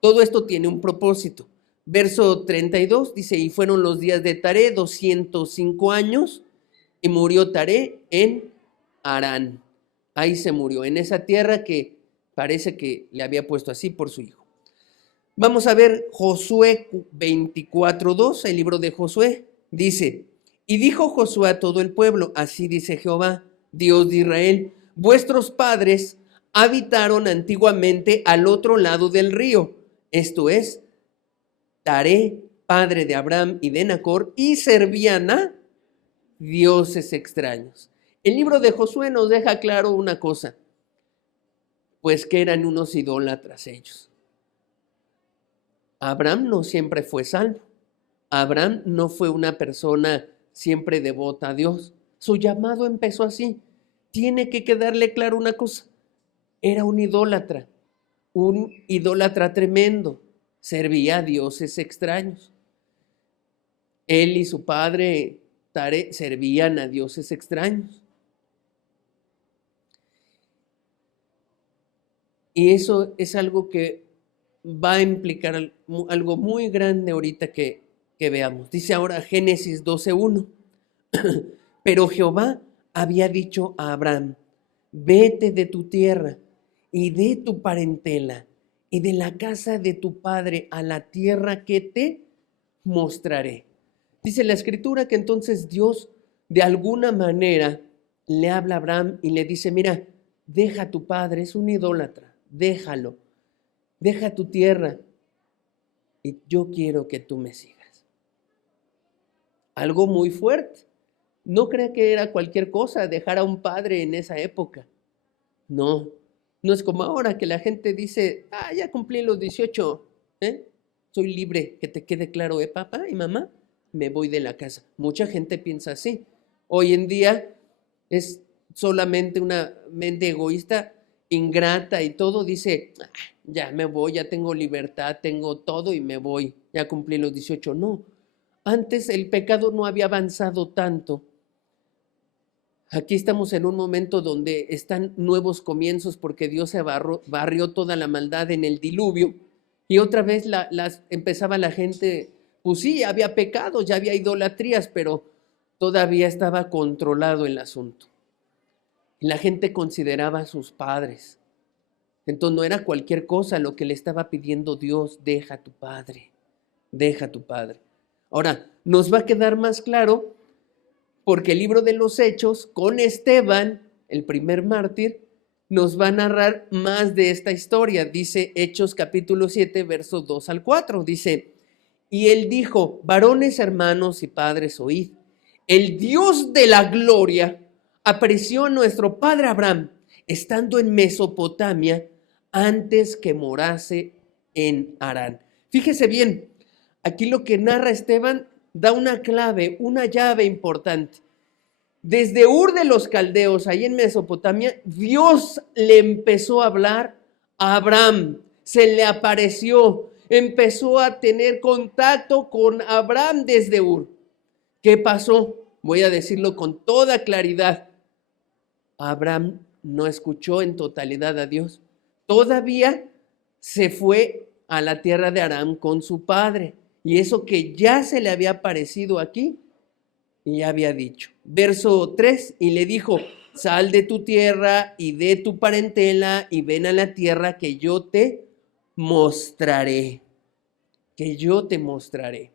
todo esto tiene un propósito. Verso 32 dice, y fueron los días de Taré 205 años, y murió Taré en Harán. Ahí se murió, en esa tierra que parece que le había puesto así por su hijo. Vamos a ver Josué 24:2, el libro de Josué. Dice, y dijo Josué a todo el pueblo, así dice Jehová, Dios de Israel, vuestros padres habitaron antiguamente al otro lado del río, esto es, Taré, padre de Abraham y de Nacor, y servían a dioses extraños. El libro de Josué nos deja claro una cosa, pues que eran unos idólatras ellos. Abraham no siempre fue salvo. Abraham no fue una persona siempre devota a Dios. Su llamado empezó así. Tiene que quedarle claro una cosa. Era un idólatra tremendo. Servía a dioses extraños. Él y su padre Taré servían a dioses extraños. Y eso es algo que va a implicar algo muy grande ahorita que veamos. Dice ahora Génesis 12:1. Pero Jehová había dicho a Abraham, vete de tu tierra y de tu parentela y de la casa de tu padre a la tierra que te mostraré. Dice la escritura que entonces Dios de alguna manera le habla a Abraham y le dice, mira, deja a tu padre, es un idólatra, déjalo, deja tu tierra y yo quiero que tú me sigas. Algo muy fuerte. No crea que era cualquier cosa dejar a un padre en esa época. No, no es como ahora que la gente dice, ya cumplí los 18, soy libre, que te quede claro, papá y mamá, me voy de la casa. Mucha gente piensa así. Hoy en día es solamente una mente egoísta, ingrata y todo, dice, ya me voy, ya tengo libertad, tengo todo y me voy, ya cumplí los 18. No, antes el pecado no había avanzado tanto. Aquí estamos en un momento donde están nuevos comienzos porque Dios se barrió toda la maldad en el diluvio y otra vez empezaba la gente, pues sí, había pecados, ya había idolatrías, pero todavía estaba controlado el asunto. Y la gente consideraba a sus padres. Entonces no era cualquier cosa lo que le estaba pidiendo Dios, deja a tu padre, deja a tu padre. Ahora, nos va a quedar más claro porque el libro de los Hechos, con Esteban, el primer mártir, nos va a narrar más de esta historia. Dice Hechos capítulo 7, versos 2 al 4. Dice, y él dijo, varones, hermanos y padres, oíd, el Dios de la gloria apareció a nuestro padre Abraham, estando en Mesopotamia, antes que morase en Harán. Fíjese bien, aquí lo que narra Esteban da una clave, una llave importante. Desde Ur de los Caldeos, ahí en Mesopotamia, Dios le empezó a hablar a Abraham, se le apareció, empezó a tener contacto con Abraham desde Ur. ¿Qué pasó? Voy a decirlo con toda claridad. Abraham no escuchó en totalidad a Dios. Todavía se fue a la tierra de Aram con su padre. Y eso que ya se le había aparecido aquí, y ya había dicho. Verso 3, y le dijo, sal de tu tierra y de tu parentela y ven a la tierra que yo te mostraré. Que yo te mostraré.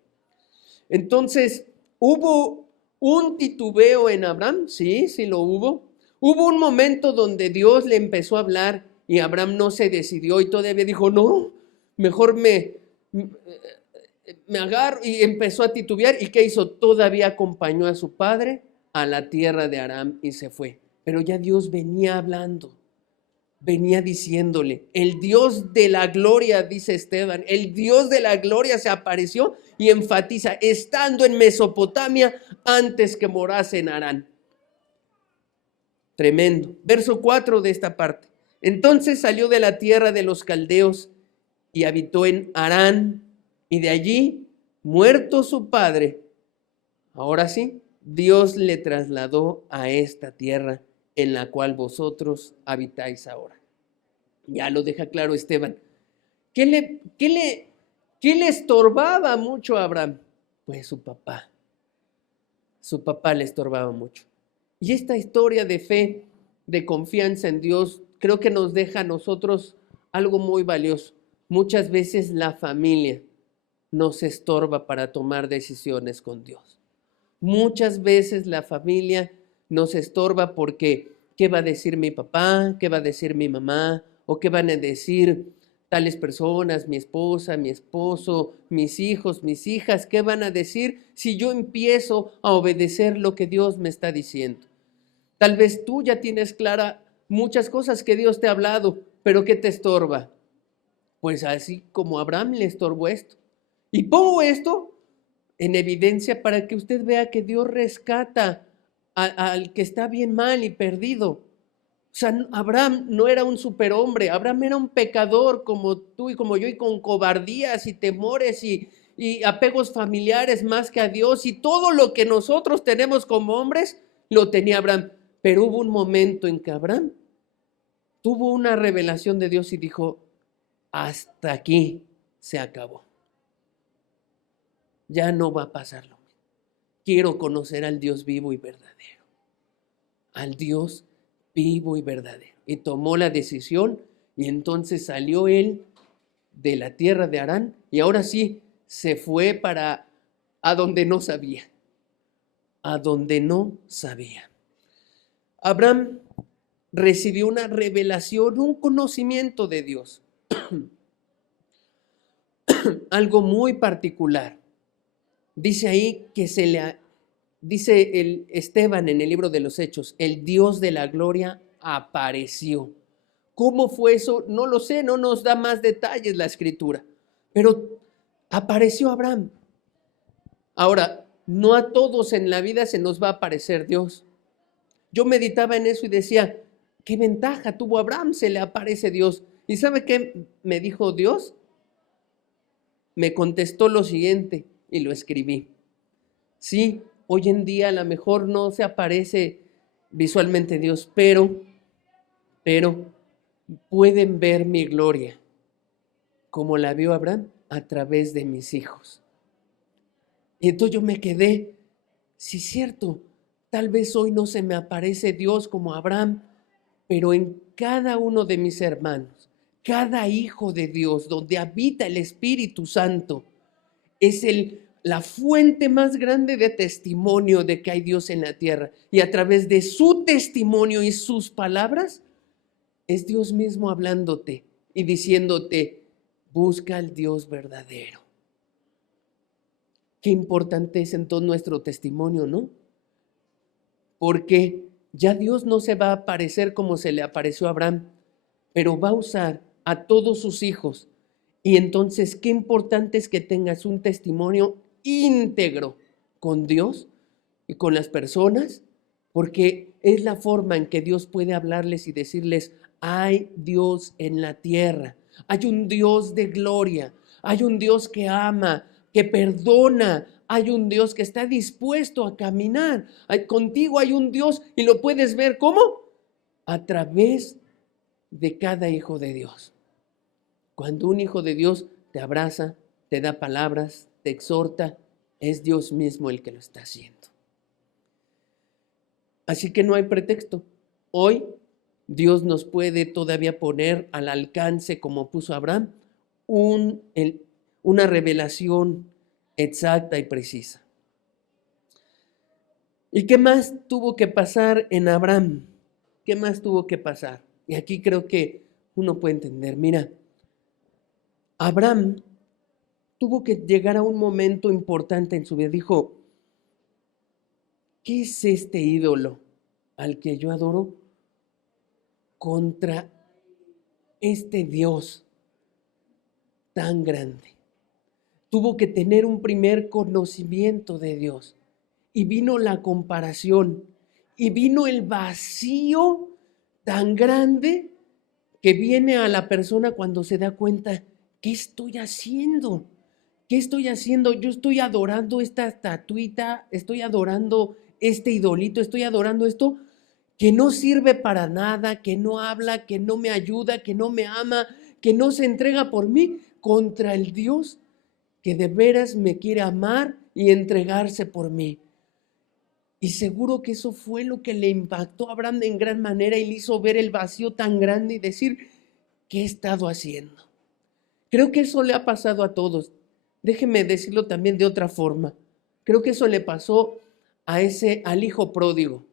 Entonces, ¿hubo un titubeo en Abraham? Sí, sí lo hubo. Hubo un momento donde Dios le empezó a hablar y Abraham no se decidió y todavía dijo, no, mejor me agarro, y empezó a titubear. ¿Y qué hizo? Todavía acompañó a su padre a la tierra de Aram y se fue. Pero ya Dios venía hablando, venía diciéndole, el Dios de la gloria, dice Esteban, el Dios de la gloria se apareció y enfatiza, estando en Mesopotamia antes que morase en Harán. Tremendo. Verso 4 de esta parte. Entonces salió de la tierra de los caldeos y habitó en Harán, y de allí, muerto su padre, ahora sí, Dios le trasladó a esta tierra en la cual vosotros habitáis ahora. Ya lo deja claro Esteban. ¿Qué le estorbaba mucho a Abraham? Pues su papá. Su papá le estorbaba mucho. Y esta historia de fe, de confianza en Dios, creo que nos deja a nosotros algo muy valioso. Muchas veces la familia nos estorba para tomar decisiones con Dios. Muchas veces la familia nos estorba porque ¿qué va a decir mi papá? ¿Qué va a decir mi mamá? ¿O qué van a decir tales personas, mi esposa, mi esposo, mis hijos, mis hijas? ¿Qué van a decir si yo empiezo a obedecer lo que Dios me está diciendo? Tal vez tú ya tienes clara muchas cosas que Dios te ha hablado, pero ¿qué te estorba? Pues así como a Abraham le estorbó esto. Y pongo esto en evidencia para que usted vea que Dios rescata al que está bien mal y perdido. O sea, Abraham no era un superhombre, Abraham era un pecador como tú y como yo, y con cobardías y temores y apegos familiares más que a Dios, y todo lo que nosotros tenemos como hombres lo tenía Abraham. Pero hubo un momento en que Abraham tuvo una revelación de Dios y dijo, hasta aquí se acabó. Ya no va a pasar lo mismo. Quiero conocer al Dios vivo y verdadero. Al Dios vivo y verdadero. Y tomó la decisión y entonces salió él de la tierra de Harán y ahora sí se fue para a donde no sabía. A donde no sabía. Abraham recibió una revelación, un conocimiento de Dios. Algo muy particular. Dice ahí que dice el Esteban en el libro de los Hechos, el Dios de la gloria apareció. ¿Cómo fue eso? No lo sé, no nos da más detalles la escritura, pero apareció Abraham. Ahora, no a todos en la vida se nos va a aparecer Dios. Yo meditaba en eso y decía, ¿qué ventaja tuvo Abraham? Se le aparece Dios. ¿Y sabe qué me dijo Dios? Me contestó lo siguiente y lo escribí. Sí, hoy en día a lo mejor no se aparece visualmente Dios, pero pueden ver mi gloria, como la vio Abraham, a través de mis hijos. Y entonces yo me quedé, sí, cierto, tal vez hoy no se me aparece Dios como Abraham, pero en cada uno de mis hermanos, cada hijo de Dios, donde habita el Espíritu Santo, es la fuente más grande de testimonio de que hay Dios en la tierra. Y a través de su testimonio y sus palabras, es Dios mismo hablándote y diciéndote, busca al Dios verdadero. Qué importante es entonces nuestro testimonio, ¿no? Porque ya Dios no se va a aparecer como se le apareció a Abraham, pero va a usar a todos sus hijos. Y entonces, qué importante es que tengas un testimonio íntegro con Dios y con las personas, porque es la forma en que Dios puede hablarles y decirles, hay Dios en la tierra, hay un Dios de gloria, hay un Dios que ama, que perdona, hay un Dios que está dispuesto a caminar. Contigo hay un Dios y lo puedes ver, ¿cómo? A través de cada hijo de Dios. Cuando un hijo de Dios te abraza, te da palabras, te exhorta, es Dios mismo el que lo está haciendo. Así que no hay pretexto. Hoy Dios nos puede todavía poner al alcance, como puso Abraham, una revelación exacta y precisa. ¿Y qué más tuvo que pasar en Abraham? ¿Qué más tuvo que pasar? Y aquí creo que uno puede entender. Mira, Abraham tuvo que llegar a un momento importante en su vida. Dijo, ¿qué es este ídolo al que yo adoro contra este Dios tan grande? Tuvo que tener un primer conocimiento de Dios. Y vino la comparación. Y vino el vacío tan grande que viene a la persona cuando se da cuenta, ¿qué estoy haciendo? ¿Qué estoy haciendo? Yo estoy adorando esta estatuita, estoy adorando este idolito, estoy adorando esto que no sirve para nada, que no habla, que no me ayuda, que no me ama, que no se entrega por mí, contra el Dios que de veras me quiere amar y entregarse por mí. Y seguro que eso fue lo que le impactó a Abraham en gran manera y le hizo ver el vacío tan grande y decir, ¿qué he estado haciendo? Creo que eso le ha pasado a todos. Déjeme decirlo también de otra forma. Creo que eso le pasó al hijo pródigo.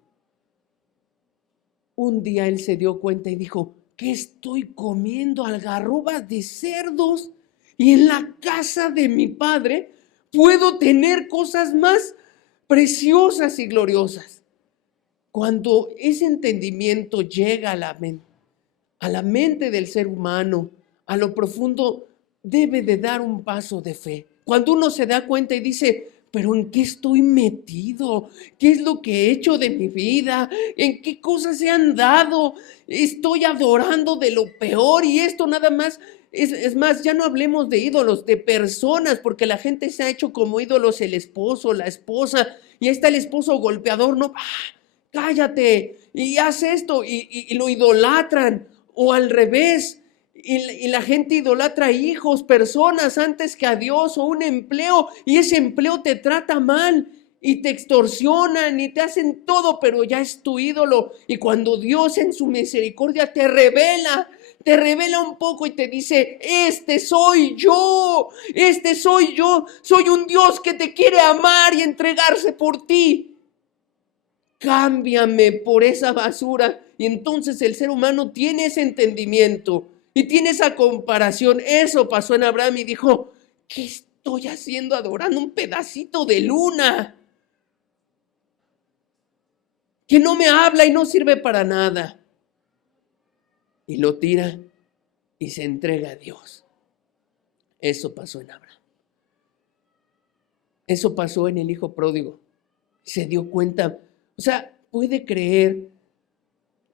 Un día él se dio cuenta y dijo, ¿qué estoy comiendo? Algarrobas de cerdos. Y en la casa de mi padre puedo tener cosas más preciosas y gloriosas. Cuando ese entendimiento llega a la mente del ser humano, a lo profundo, debe de dar un paso de fe. Cuando uno se da cuenta y dice, pero ¿en qué estoy metido? ¿Qué es lo que he hecho de mi vida? ¿En qué cosas se han dado? Estoy adorando de lo peor y esto nada más. Es más, ya no hablemos de ídolos, de personas, porque la gente se ha hecho como ídolos el esposo, la esposa, y ahí está el esposo golpeador, no, cállate, y haz esto, y lo idolatran, o al revés, y la gente idolatra hijos, personas antes que a Dios, o un empleo, y ese empleo te trata mal, y te extorsionan, y te hacen todo, pero ya es tu ídolo, y cuando Dios en su misericordia te revela un poco y te dice, este soy yo, soy un Dios que te quiere amar y entregarse por ti. Cámbiame por esa basura. Y entonces el ser humano tiene ese entendimiento y tiene esa comparación. Eso pasó en Abraham y dijo, ¿qué estoy haciendo adorando un pedacito de luna que no me habla y no sirve para nada? Y lo tira y se entrega a Dios. Eso pasó en Abraham. Eso pasó en el hijo pródigo. Se dio cuenta, o sea, puede creer,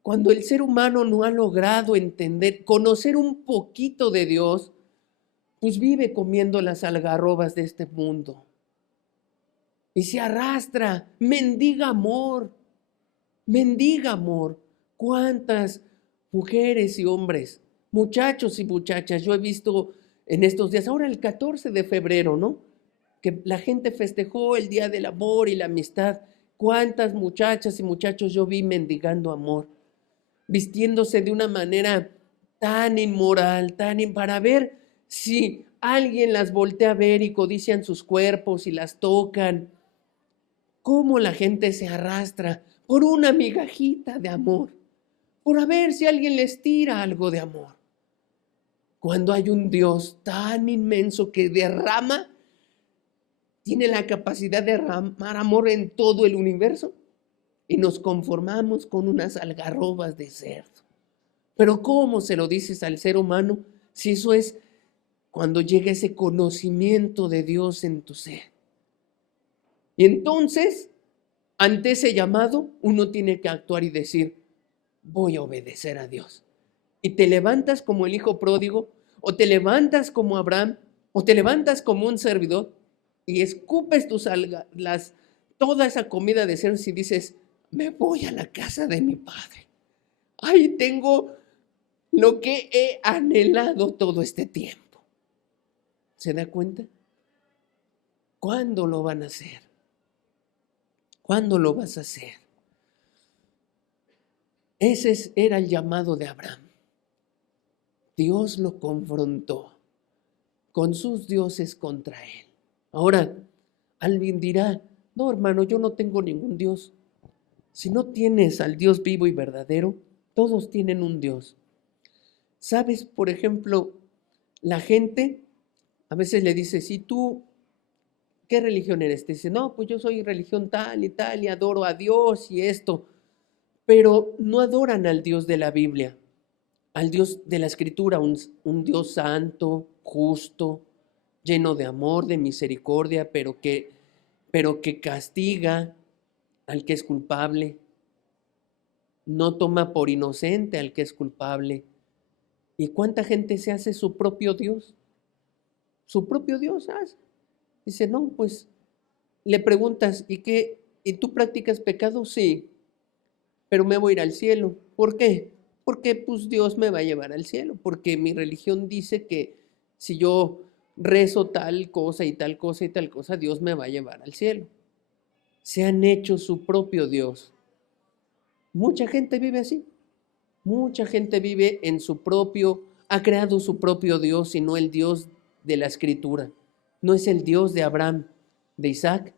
cuando el ser humano no ha logrado entender, conocer un poquito de Dios, pues vive comiendo las algarrobas de este mundo. Y se arrastra, mendiga amor. ¿Cuántas mujeres y hombres, muchachos y muchachas, yo he visto en estos días, ahora el 14 de febrero, ¿no? Que la gente festejó el Día del Amor y la Amistad. ¿Cuántas muchachas y muchachos yo vi mendigando amor? Vistiéndose de una manera tan inmoral, para ver si alguien las voltea a ver y codician sus cuerpos y las tocan. Cómo la gente se arrastra por una migajita de amor, por a ver si alguien les tira algo de amor. Cuando hay un Dios tan inmenso que tiene la capacidad de derramar amor en todo el universo, y nos conformamos con unas algarrobas de cerdo. Pero ¿cómo se lo dices al ser humano si eso es cuando llega ese conocimiento de Dios en tu ser? Y entonces, ante ese llamado, uno tiene que actuar y decir, voy a obedecer a Dios. Y te levantas como el hijo pródigo, o te levantas como Abraham, o te levantas como un servidor, y escupes toda esa comida de cerdos y dices, me voy a la casa de mi padre. Ahí tengo lo que he anhelado todo este tiempo. ¿Se da cuenta? ¿Cuándo lo van a hacer? ¿Cuándo lo vas a hacer? Ese era el llamado de Abraham. Dios lo confrontó con sus dioses contra él. Ahora, alguien dirá, no, hermano, yo no tengo ningún Dios. Si no tienes al Dios vivo y verdadero, Todos tienen un Dios. ¿Sabes? Por ejemplo, la gente a veces le dice, si tú, ¿qué religión eres? Te dice, no, pues yo soy religión tal y adoro a Dios y esto. Pero no adoran al Dios de la Biblia, al Dios de la Escritura, un Dios santo, justo, lleno de amor, de misericordia, pero que castiga al que es culpable, no toma por inocente al que es culpable. ¿Y cuánta gente se hace su propio Dios? Su propio Dios hace. Dice, no, pues le preguntas, ¿y qué? ¿Y tú practicas pecado? Sí, pero me voy a ir al cielo. ¿Por qué? Porque pues Dios me va a llevar al cielo, porque mi religión dice que si yo rezo tal cosa y tal cosa y tal cosa, Dios me va a llevar al cielo. Se han hecho su propio Dios. Mucha gente vive así. Mucha gente vive en su propio, ha creado su propio Dios y no el Dios de la Escritura. No es el Dios de Abraham, de Isaac,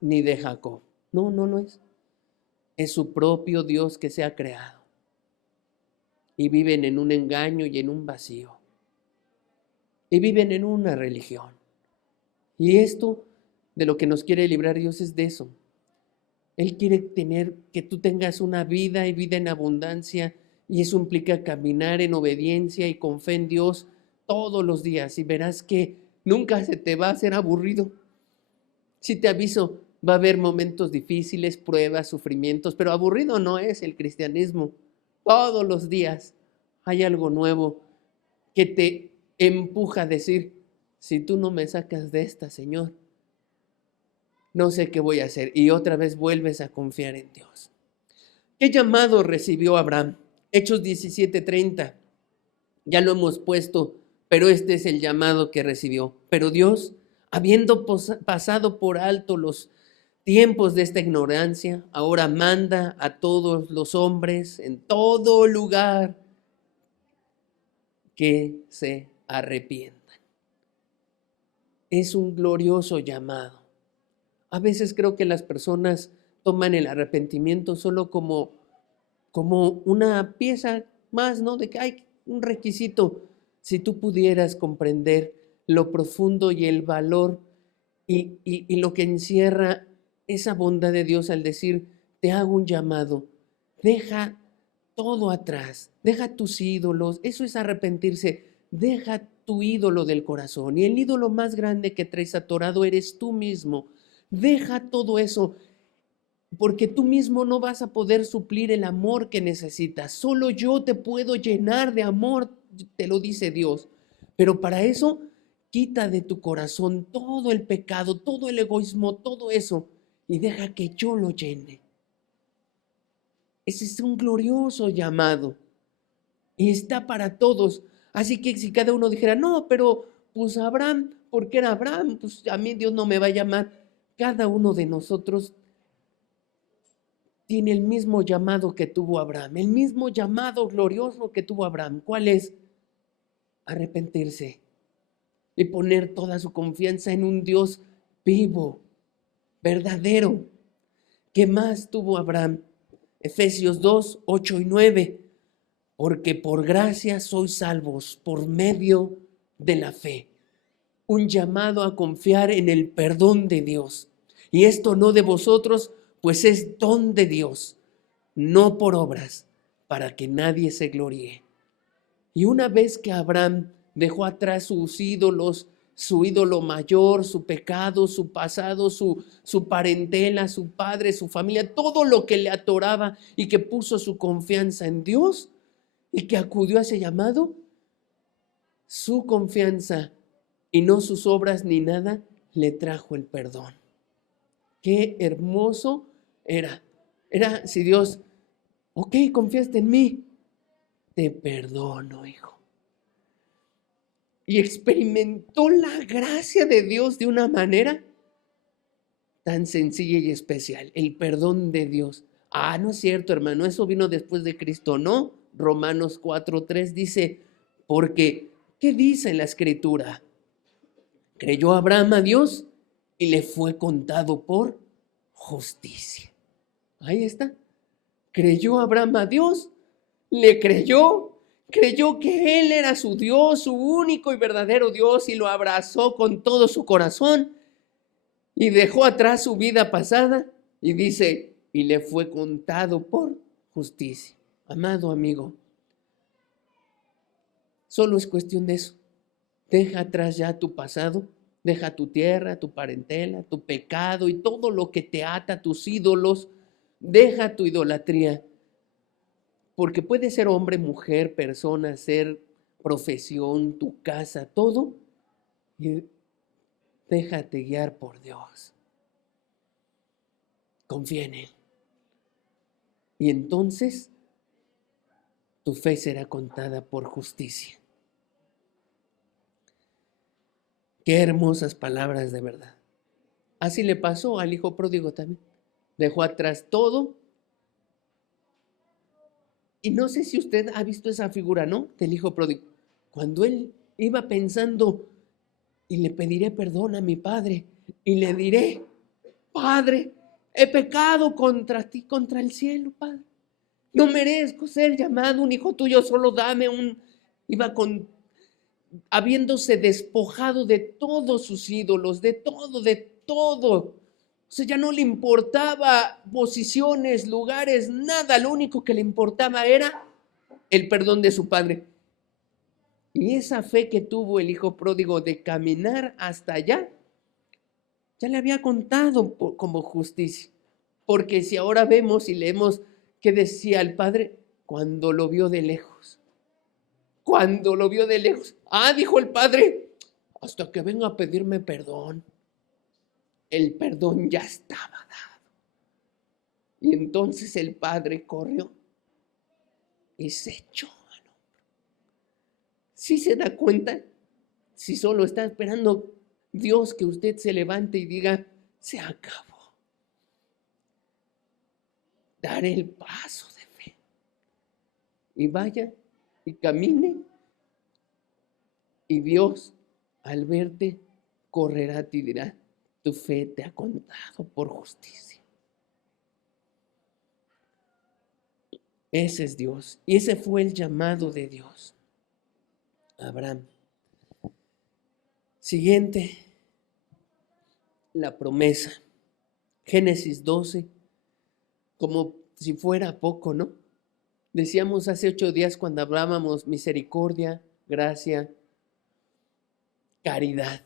ni de Jacob. No, no es. Es su propio Dios que se ha creado. Y viven en un engaño y en un vacío. Y viven en una religión. Y esto de lo que nos quiere librar Dios es de eso. Él quiere que tú tengas una vida y vida en abundancia, y eso implica caminar en obediencia y con fe en Dios todos los días, y verás que nunca se te va a hacer aburrido. Si te aviso, va a haber momentos difíciles, pruebas, sufrimientos, pero aburrido no es el cristianismo. Todos los días hay algo nuevo que te empuja a decir, si tú no me sacas de esta, Señor, no sé qué voy a hacer. Y otra vez vuelves a confiar en Dios. ¿Qué llamado recibió Abraham? Hechos 17:30. Ya lo hemos puesto, pero este es el llamado que recibió. Pero Dios, habiendo pasado por alto los tiempos de esta ignorancia, ahora manda a todos los hombres en todo lugar que se arrepientan. Es un glorioso llamado. A veces creo que las personas toman el arrepentimiento solo como una pieza más, ¿no? De que hay un requisito. Si tú pudieras comprender lo profundo y el valor y lo que encierra esa bondad de Dios al decir, te hago un llamado, deja todo atrás, deja tus ídolos, eso es arrepentirse, deja tu ídolo del corazón y el ídolo más grande que traes atorado eres tú mismo. Deja todo eso, porque tú mismo no vas a poder suplir el amor que necesitas. Solo yo te puedo llenar de amor, te lo dice Dios. Pero para eso, quita de tu corazón todo el pecado, todo el egoísmo, todo eso, y deja que yo lo llene. Ese es un glorioso llamado y está para todos. Así que si cada uno dijera, no, pero pues Abraham, porque era Abraham, pues a mí Dios no me va a llamar. Cada uno de nosotros tiene el mismo llamado que tuvo Abraham, el mismo llamado glorioso que tuvo Abraham. ¿Cuál es? Arrepentirse y poner toda su confianza en un Dios vivo, verdadero. ¿Qué más tuvo Abraham? Efesios 2, 8 y 9. Porque por gracia sois salvos por medio de la fe. Un llamado a confiar en el perdón de Dios. Y esto no de vosotros, pues es don de Dios, no por obras, para que nadie se gloríe. Y una vez que Abraham dejó atrás sus ídolos, su ídolo mayor, su pecado, su pasado, su parentela, su padre, su familia, todo lo que le atoraba y que puso su confianza en Dios y que acudió a ese llamado, su confianza y no sus obras ni nada le trajo el perdón. Qué hermoso era. Era si Dios, ok, confiaste en mí, te perdono, hijo. Y experimentó la gracia de Dios de una manera tan sencilla y especial, el perdón de Dios. Ah, no es cierto, hermano, eso vino después de Cristo, ¿no? Romanos 4:3 dice, porque, ¿qué dice en la Escritura? Creyó Abraham a Dios y le fue contado por justicia. Ahí está. Creyó Abraham a Dios le creyó que Él era su Dios, su único y verdadero Dios, y lo abrazó con todo su corazón y dejó atrás su vida pasada y dice, y le fue contado por justicia. Amado amigo, solo es cuestión de eso. Deja atrás ya tu pasado, deja tu tierra, tu parentela, tu pecado y todo lo que te ata a tus ídolos. Deja tu idolatría, porque puede ser hombre, mujer, persona, ser profesión, tu casa, todo, y déjate guiar por Dios. Confía en Él. Y entonces tu fe será contada por justicia. Qué hermosas palabras de verdad. Así le pasó al hijo pródigo también. Dejó atrás todo. Y no sé si usted ha visto esa figura, ¿no? Del hijo pródigo. Cuando él iba pensando, y le pediré perdón a mi padre, y le diré, Padre, he pecado contra ti, contra el cielo, Padre. No merezco ser llamado un hijo tuyo, solo dame un... Iba habiéndose despojado de todos sus ídolos, de todo. O sea, ya no le importaba posiciones, lugares, nada. Lo único que le importaba era el perdón de su padre. Y esa fe que tuvo el hijo pródigo de caminar hasta allá, ya le había contado como justicia. Porque si ahora vemos y leemos qué decía el padre cuando lo vio de lejos. Cuando lo vio de lejos. Dijo el padre, hasta que venga a pedirme perdón. El perdón ya estaba dado. Y entonces el padre corrió y se echó al hombro. ¿Sí se da cuenta? Si solo está esperando Dios que usted se levante y diga, se acabó. Dar el paso de fe. Y vaya y camine. Y Dios, al verte, correrá a ti y dirá, tu fe te ha contado por justicia. Ese es Dios. Y ese fue el llamado de Dios. Abraham. Siguiente, la promesa. Génesis 12, como si fuera poco, ¿no? Decíamos hace 8 días cuando hablábamos misericordia, gracia, caridad.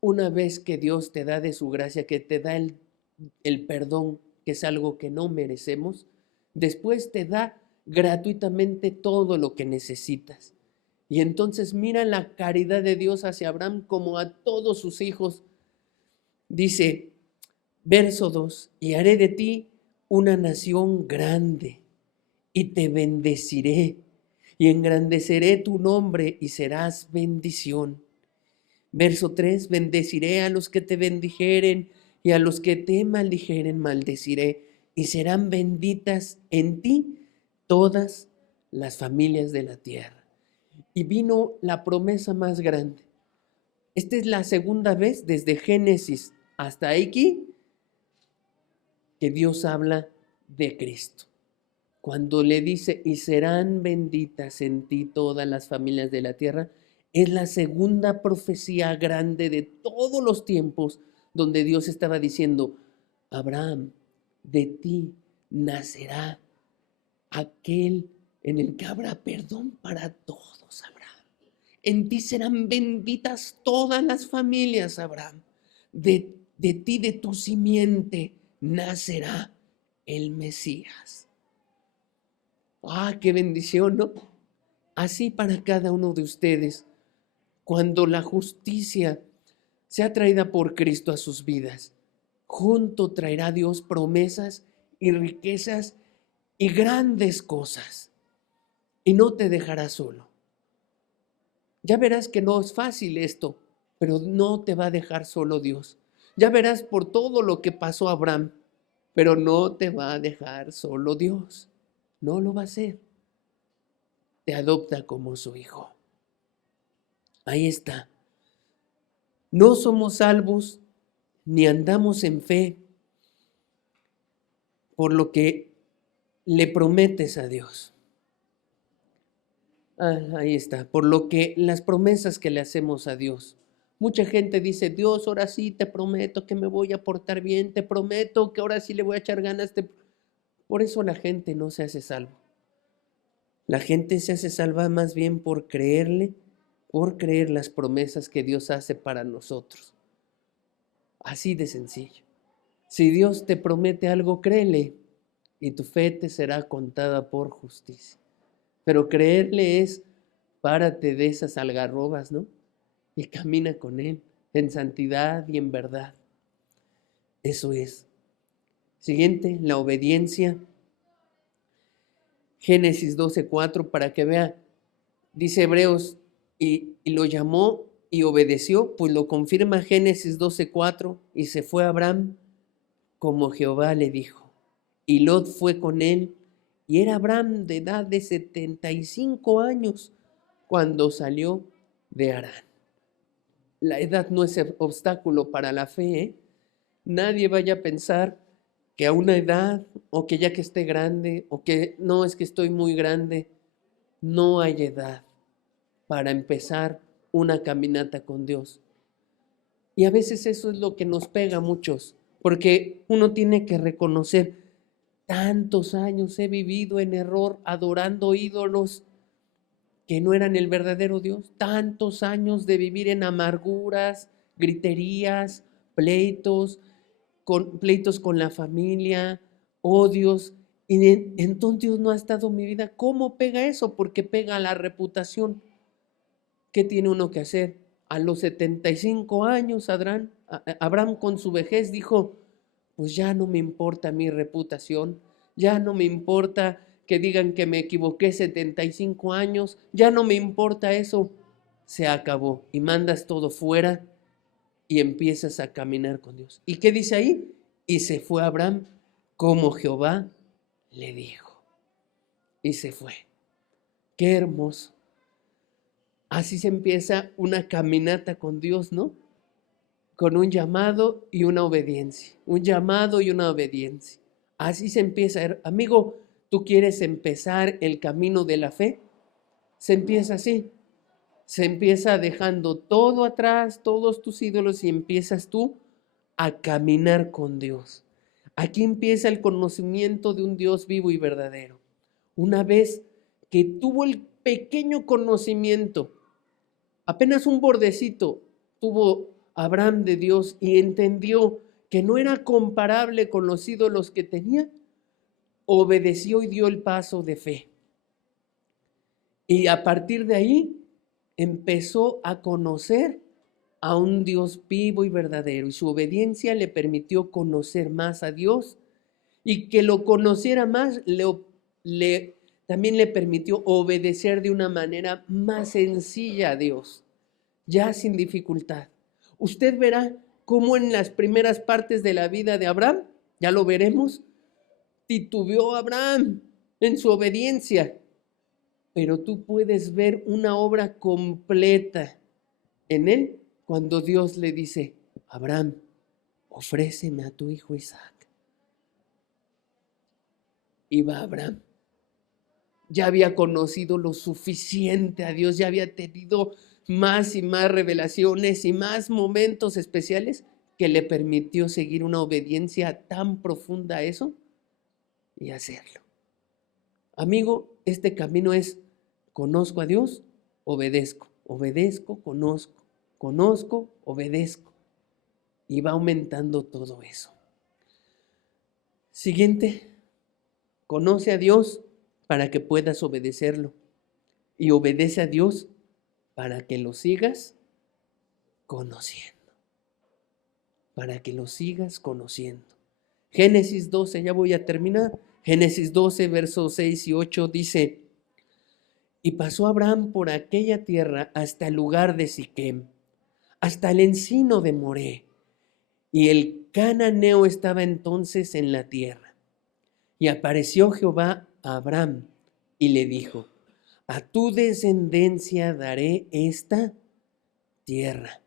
Una vez que Dios te da de su gracia, que te da el perdón, que es algo que no merecemos, después te da gratuitamente todo lo que necesitas. Y entonces mira la caridad de Dios hacia Abraham como a todos sus hijos. Dice, verso 2, y haré de ti una nación grande, y te bendeciré, y engrandeceré tu nombre, y serás bendición. Verso 3, bendeciré a los que te bendijeren, y a los que te maldijeren maldeciré, y serán benditas en ti todas las familias de la tierra. Y vino la promesa más grande. Esta es la segunda vez desde Génesis hasta aquí que Dios habla de Cristo. Cuando le dice, y serán benditas en ti todas las familias de la tierra, es la segunda profecía grande de todos los tiempos donde Dios estaba diciendo, Abraham, de ti nacerá aquel en el que habrá perdón para todos, Abraham. En ti serán benditas todas las familias, Abraham. De ti, de tu simiente, nacerá el Mesías. ¡Qué bendición!, ¿no? Así para cada uno de ustedes, cuando la justicia sea traída por Cristo a sus vidas, junto traerá Dios promesas y riquezas y grandes cosas, y no te dejará solo. Ya verás que no es fácil esto, pero no te va a dejar solo Dios. Ya verás por todo lo que pasó a Abraham, pero no te va a dejar solo Dios. No lo va a hacer. Te adopta como su hijo. Ahí está. No somos salvos ni andamos en fe por lo que le prometes a Dios. Ahí está, por lo que las promesas que le hacemos a Dios. Mucha gente dice, Dios, ahora sí te prometo que me voy a portar bien, te prometo que ahora sí le voy a echar ganas. Por eso la gente no se hace salvo. La gente se hace salva más bien por creerle, por creer las promesas que Dios hace para nosotros. Así de sencillo. Si Dios te promete algo, créele y tu fe te será contada por justicia. Pero creerle es, párate de esas algarrobas, ¿no? Y camina con Él en santidad y en verdad. Eso es. Siguiente, la obediencia. Génesis 12:4, para que vea, dice Hebreos, y lo llamó y obedeció, pues lo confirma Génesis 12:4, y se fue Abraham como Jehová le dijo. Y Lot fue con él, y era Abraham de edad de 75 años cuando salió de Harán. La edad no es obstáculo para la fe, ¿eh? Nadie vaya a pensar que a una edad, o que ya que esté grande, o que no, es que estoy muy grande. No hay edad para empezar una caminata con Dios. Y a veces eso es lo que nos pega a muchos, porque uno tiene que reconocer, tantos años he vivido en error, adorando ídolos que no eran el verdadero Dios, tantos años de vivir en amarguras, griterías, pleitos con la familia, odios, y entonces Dios no ha estado en mi vida. ¿Cómo pega eso? Porque pega la reputación. ¿Qué tiene uno que hacer? A los 75 años, Abraham con su vejez dijo, pues ya no me importa mi reputación, ya no me importa que digan que me equivoqué 75 años, ya no me importa eso, se acabó. Y mandas todo fuera y empiezas a caminar con Dios. ¿Y qué dice ahí? Y se fue Abraham como Jehová le dijo. Y se fue. Qué hermoso. Así se empieza una caminata con Dios, ¿no? Con un llamado y una obediencia. Un llamado y una obediencia. Así se empieza. Amigo, ¿tú quieres empezar el camino de la fe? Se empieza así. Se empieza dejando todo atrás, todos tus ídolos, y empiezas tú a caminar con Dios. Aquí empieza el conocimiento de un Dios vivo y verdadero. Una vez que tuvo el pequeño conocimiento, apenas un bordecito tuvo Abraham de Dios y entendió que no era comparable con los ídolos que tenía, obedeció y dio el paso de fe. Y a partir de ahí empezó a conocer a un Dios vivo y verdadero, y su obediencia le permitió conocer más a Dios, y que lo conociera más también le permitió obedecer de una manera más sencilla a Dios, ya sin dificultad. Usted verá cómo en las primeras partes de la vida de Abraham, ya lo veremos, titubeó Abraham en su obediencia, pero tú puedes ver una obra completa en él cuando Dios le dice, Abraham, ofréceme a tu hijo Isaac. Y va Abraham. Ya había conocido lo suficiente a Dios, ya había tenido más y más revelaciones y más momentos especiales que le permitió seguir una obediencia tan profunda a eso y hacerlo. Amigo, este camino es, conozco a Dios, obedezco, obedezco, conozco, obedezco. Y va aumentando todo eso. Siguiente, conoce a Dios para que puedas obedecerlo. Y obedece a Dios para que lo sigas conociendo. Para que lo sigas conociendo. Génesis 12, ya voy a terminar. Génesis 12, versos 6 y 8 dice, y pasó Abraham por aquella tierra hasta el lugar de Siquem, hasta el encino de Moré, y el cananeo estaba entonces en la tierra. Y apareció Jehová a Abraham y le dijo, a tu descendencia daré esta tierra.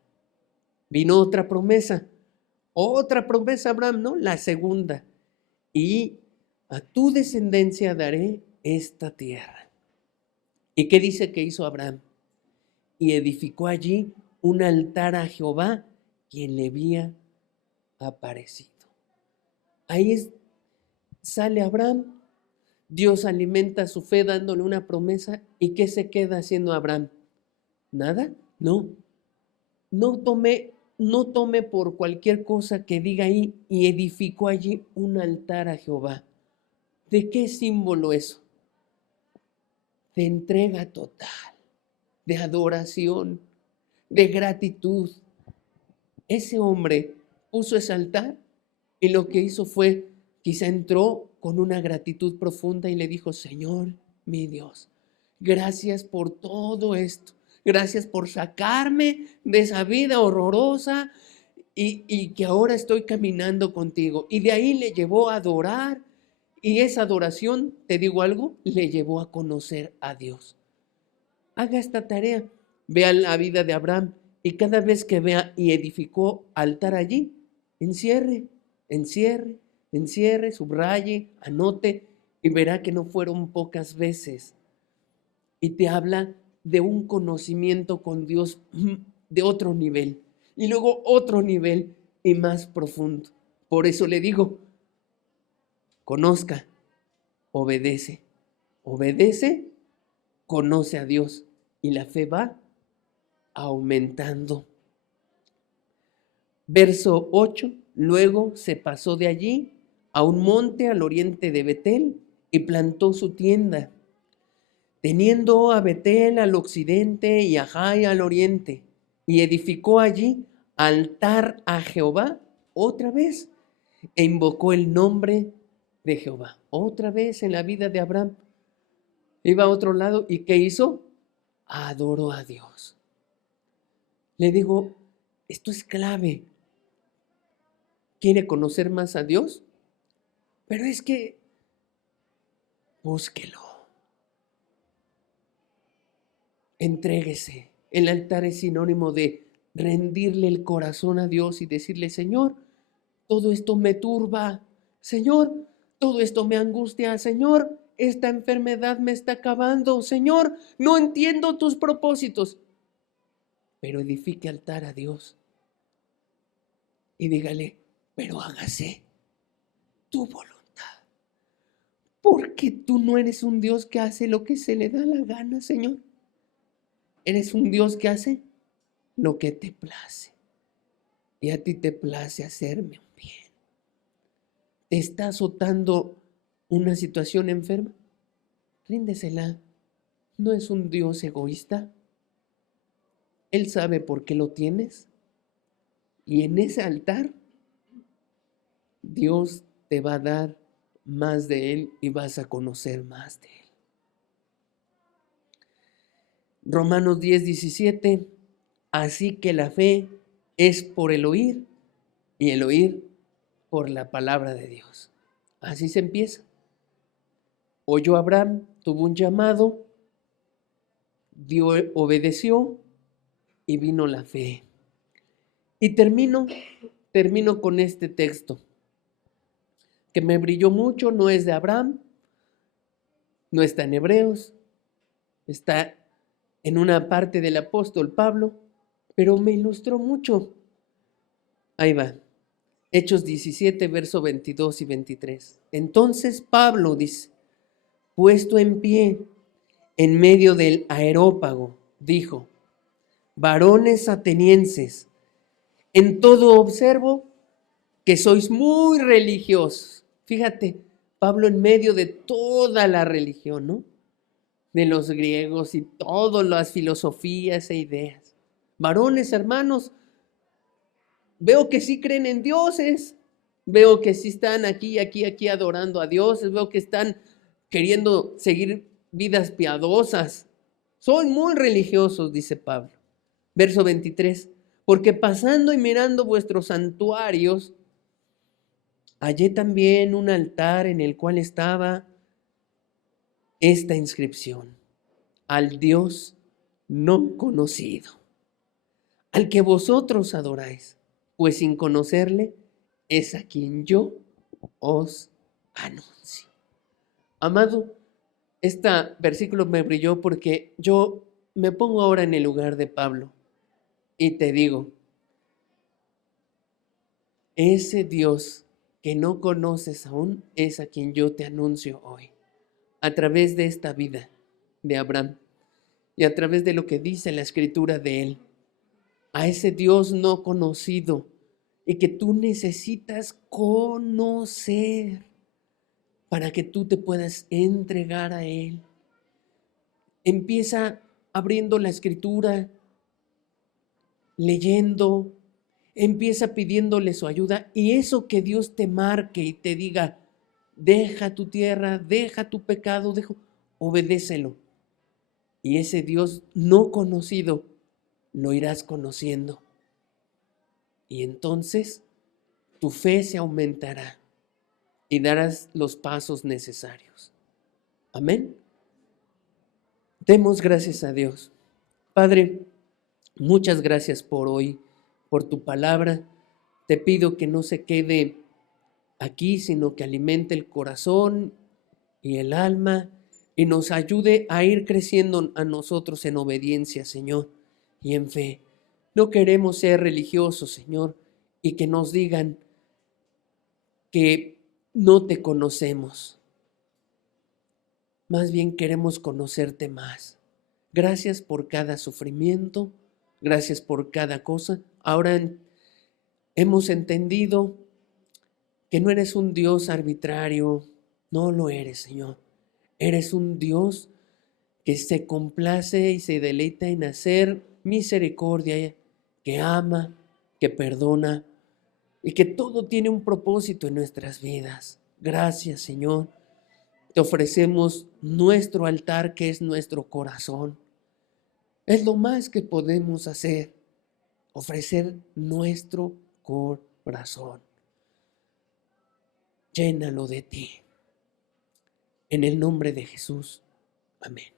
Vino otra promesa, Abraham, ¿no? La segunda. Y a tu descendencia daré esta tierra. ¿Y qué dice que hizo Abraham? Y edificó allí un altar a Jehová, quien le había aparecido. Ahí sale Abraham, Dios alimenta su fe dándole una promesa. ¿Y qué se queda haciendo Abraham? ¿Nada? No. No tome por cualquier cosa que diga ahí, y edificó allí un altar a Jehová. ¿De qué símbolo eso? De entrega total, de adoración, de gratitud. Ese hombre puso ese altar y lo que hizo fue, quizá entró con una gratitud profunda y le dijo: Señor, mi Dios, gracias por todo esto. Gracias por sacarme de esa vida horrorosa y que ahora estoy caminando contigo. Y de ahí le llevó a adorar, y esa adoración, te digo algo, le llevó a conocer a Dios. Haga esta tarea, vea la vida de Abraham y cada vez que vea y edificó altar allí, encierre, subraye, anote y verá que no fueron pocas veces. Y te habla de un conocimiento con Dios de otro nivel y luego otro nivel y más profundo. Por eso le digo, conozca, obedece, conoce a Dios y la fe va aumentando. Verso 8, luego se pasó de allí a un monte al oriente de Betel y plantó su tienda, teniendo a Betel al occidente y a Jai al oriente, y edificó allí altar a Jehová otra vez, e invocó el nombre de Jehová. Otra vez en la vida de Abraham. Iba a otro lado y ¿qué hizo? Adoró a Dios. Le digo, esto es clave. ¿Quiere conocer más a Dios? Pero es que búsquelo. Entréguese. El altar es sinónimo de rendirle el corazón a Dios y decirle: Señor, todo esto me turba. Señor, todo esto me angustia. Señor, esta enfermedad me está acabando. Señor, no entiendo tus propósitos. Pero edifique altar a Dios y dígale: pero hágase tu voluntad. Porque tú no eres un Dios que hace lo que se le da la gana, Señor. Eres un Dios que hace lo que te place. Y a ti te place hacerme un bien. ¿Te está azotando una situación enferma? Ríndesela. No es un Dios egoísta. Él sabe por qué lo tienes. Y en ese altar, Dios te va a dar más de Él y vas a conocer más de Él. Romanos 10:17, así que la fe es por el oír y el oír por la palabra de Dios. Así se empieza. Oyó Abraham, tuvo un llamado, obedeció y vino la fe. Y termino con este texto que me brilló mucho. No es de Abraham, no está en Hebreos, está en una parte del apóstol Pablo, pero me ilustró mucho. Ahí va. Hechos 17, verso 22 y 23. Entonces Pablo dice, puesto en pie en medio del areópago, dijo: varones atenienses, en todo observo que sois muy religiosos. Fíjate, Pablo en medio de toda la religión, ¿no? De los griegos y todas las filosofías e ideas. Varones, hermanos, veo que sí creen en dioses, veo que sí están aquí adorando a Dios, veo que están queriendo seguir vidas piadosas. Son muy religiosos, dice Pablo. Verso 23, porque pasando y mirando vuestros santuarios, hallé también un altar en el cual estaba esta inscripción: al Dios no conocido, al que vosotros adoráis, pues sin conocerle es a quien yo os anuncio. Amado, Este versículo me brilló porque yo me pongo ahora en el lugar de Pablo y te digo, ese Dios que no conoces aún es a quien yo te anuncio hoy, a través de esta vida de Abraham y a través de lo que dice la escritura de él, a ese Dios no conocido y que tú necesitas conocer para que tú te puedas entregar a Él. Empieza abriendo la escritura, leyendo, empieza pidiéndole su ayuda y eso que Dios te marque y te diga, deja tu tierra, deja tu pecado, obedécelo. Y ese Dios no conocido lo irás conociendo. Y entonces tu fe se aumentará y darás los pasos necesarios. Amén. Demos gracias a Dios. Padre, muchas gracias por hoy, por tu palabra. Te pido que no se quede aquí, sino que alimente el corazón y el alma y nos ayude a ir creciendo a nosotros en obediencia, Señor, y en fe. No queremos ser religiosos, Señor, y que nos digan que no te conocemos. Más bien queremos conocerte más. Gracias por cada sufrimiento, gracias por cada cosa. Ahora hemos entendido que no eres un Dios arbitrario, no lo eres, Señor. Eres un Dios que se complace y se deleita en hacer misericordia, que ama, que perdona y que todo tiene un propósito en nuestras vidas. Gracias, Señor. Te ofrecemos nuestro altar, que es nuestro corazón. Es lo más que podemos hacer, ofrecer nuestro corazón. Llénalo de ti. En el nombre de Jesús. Amén.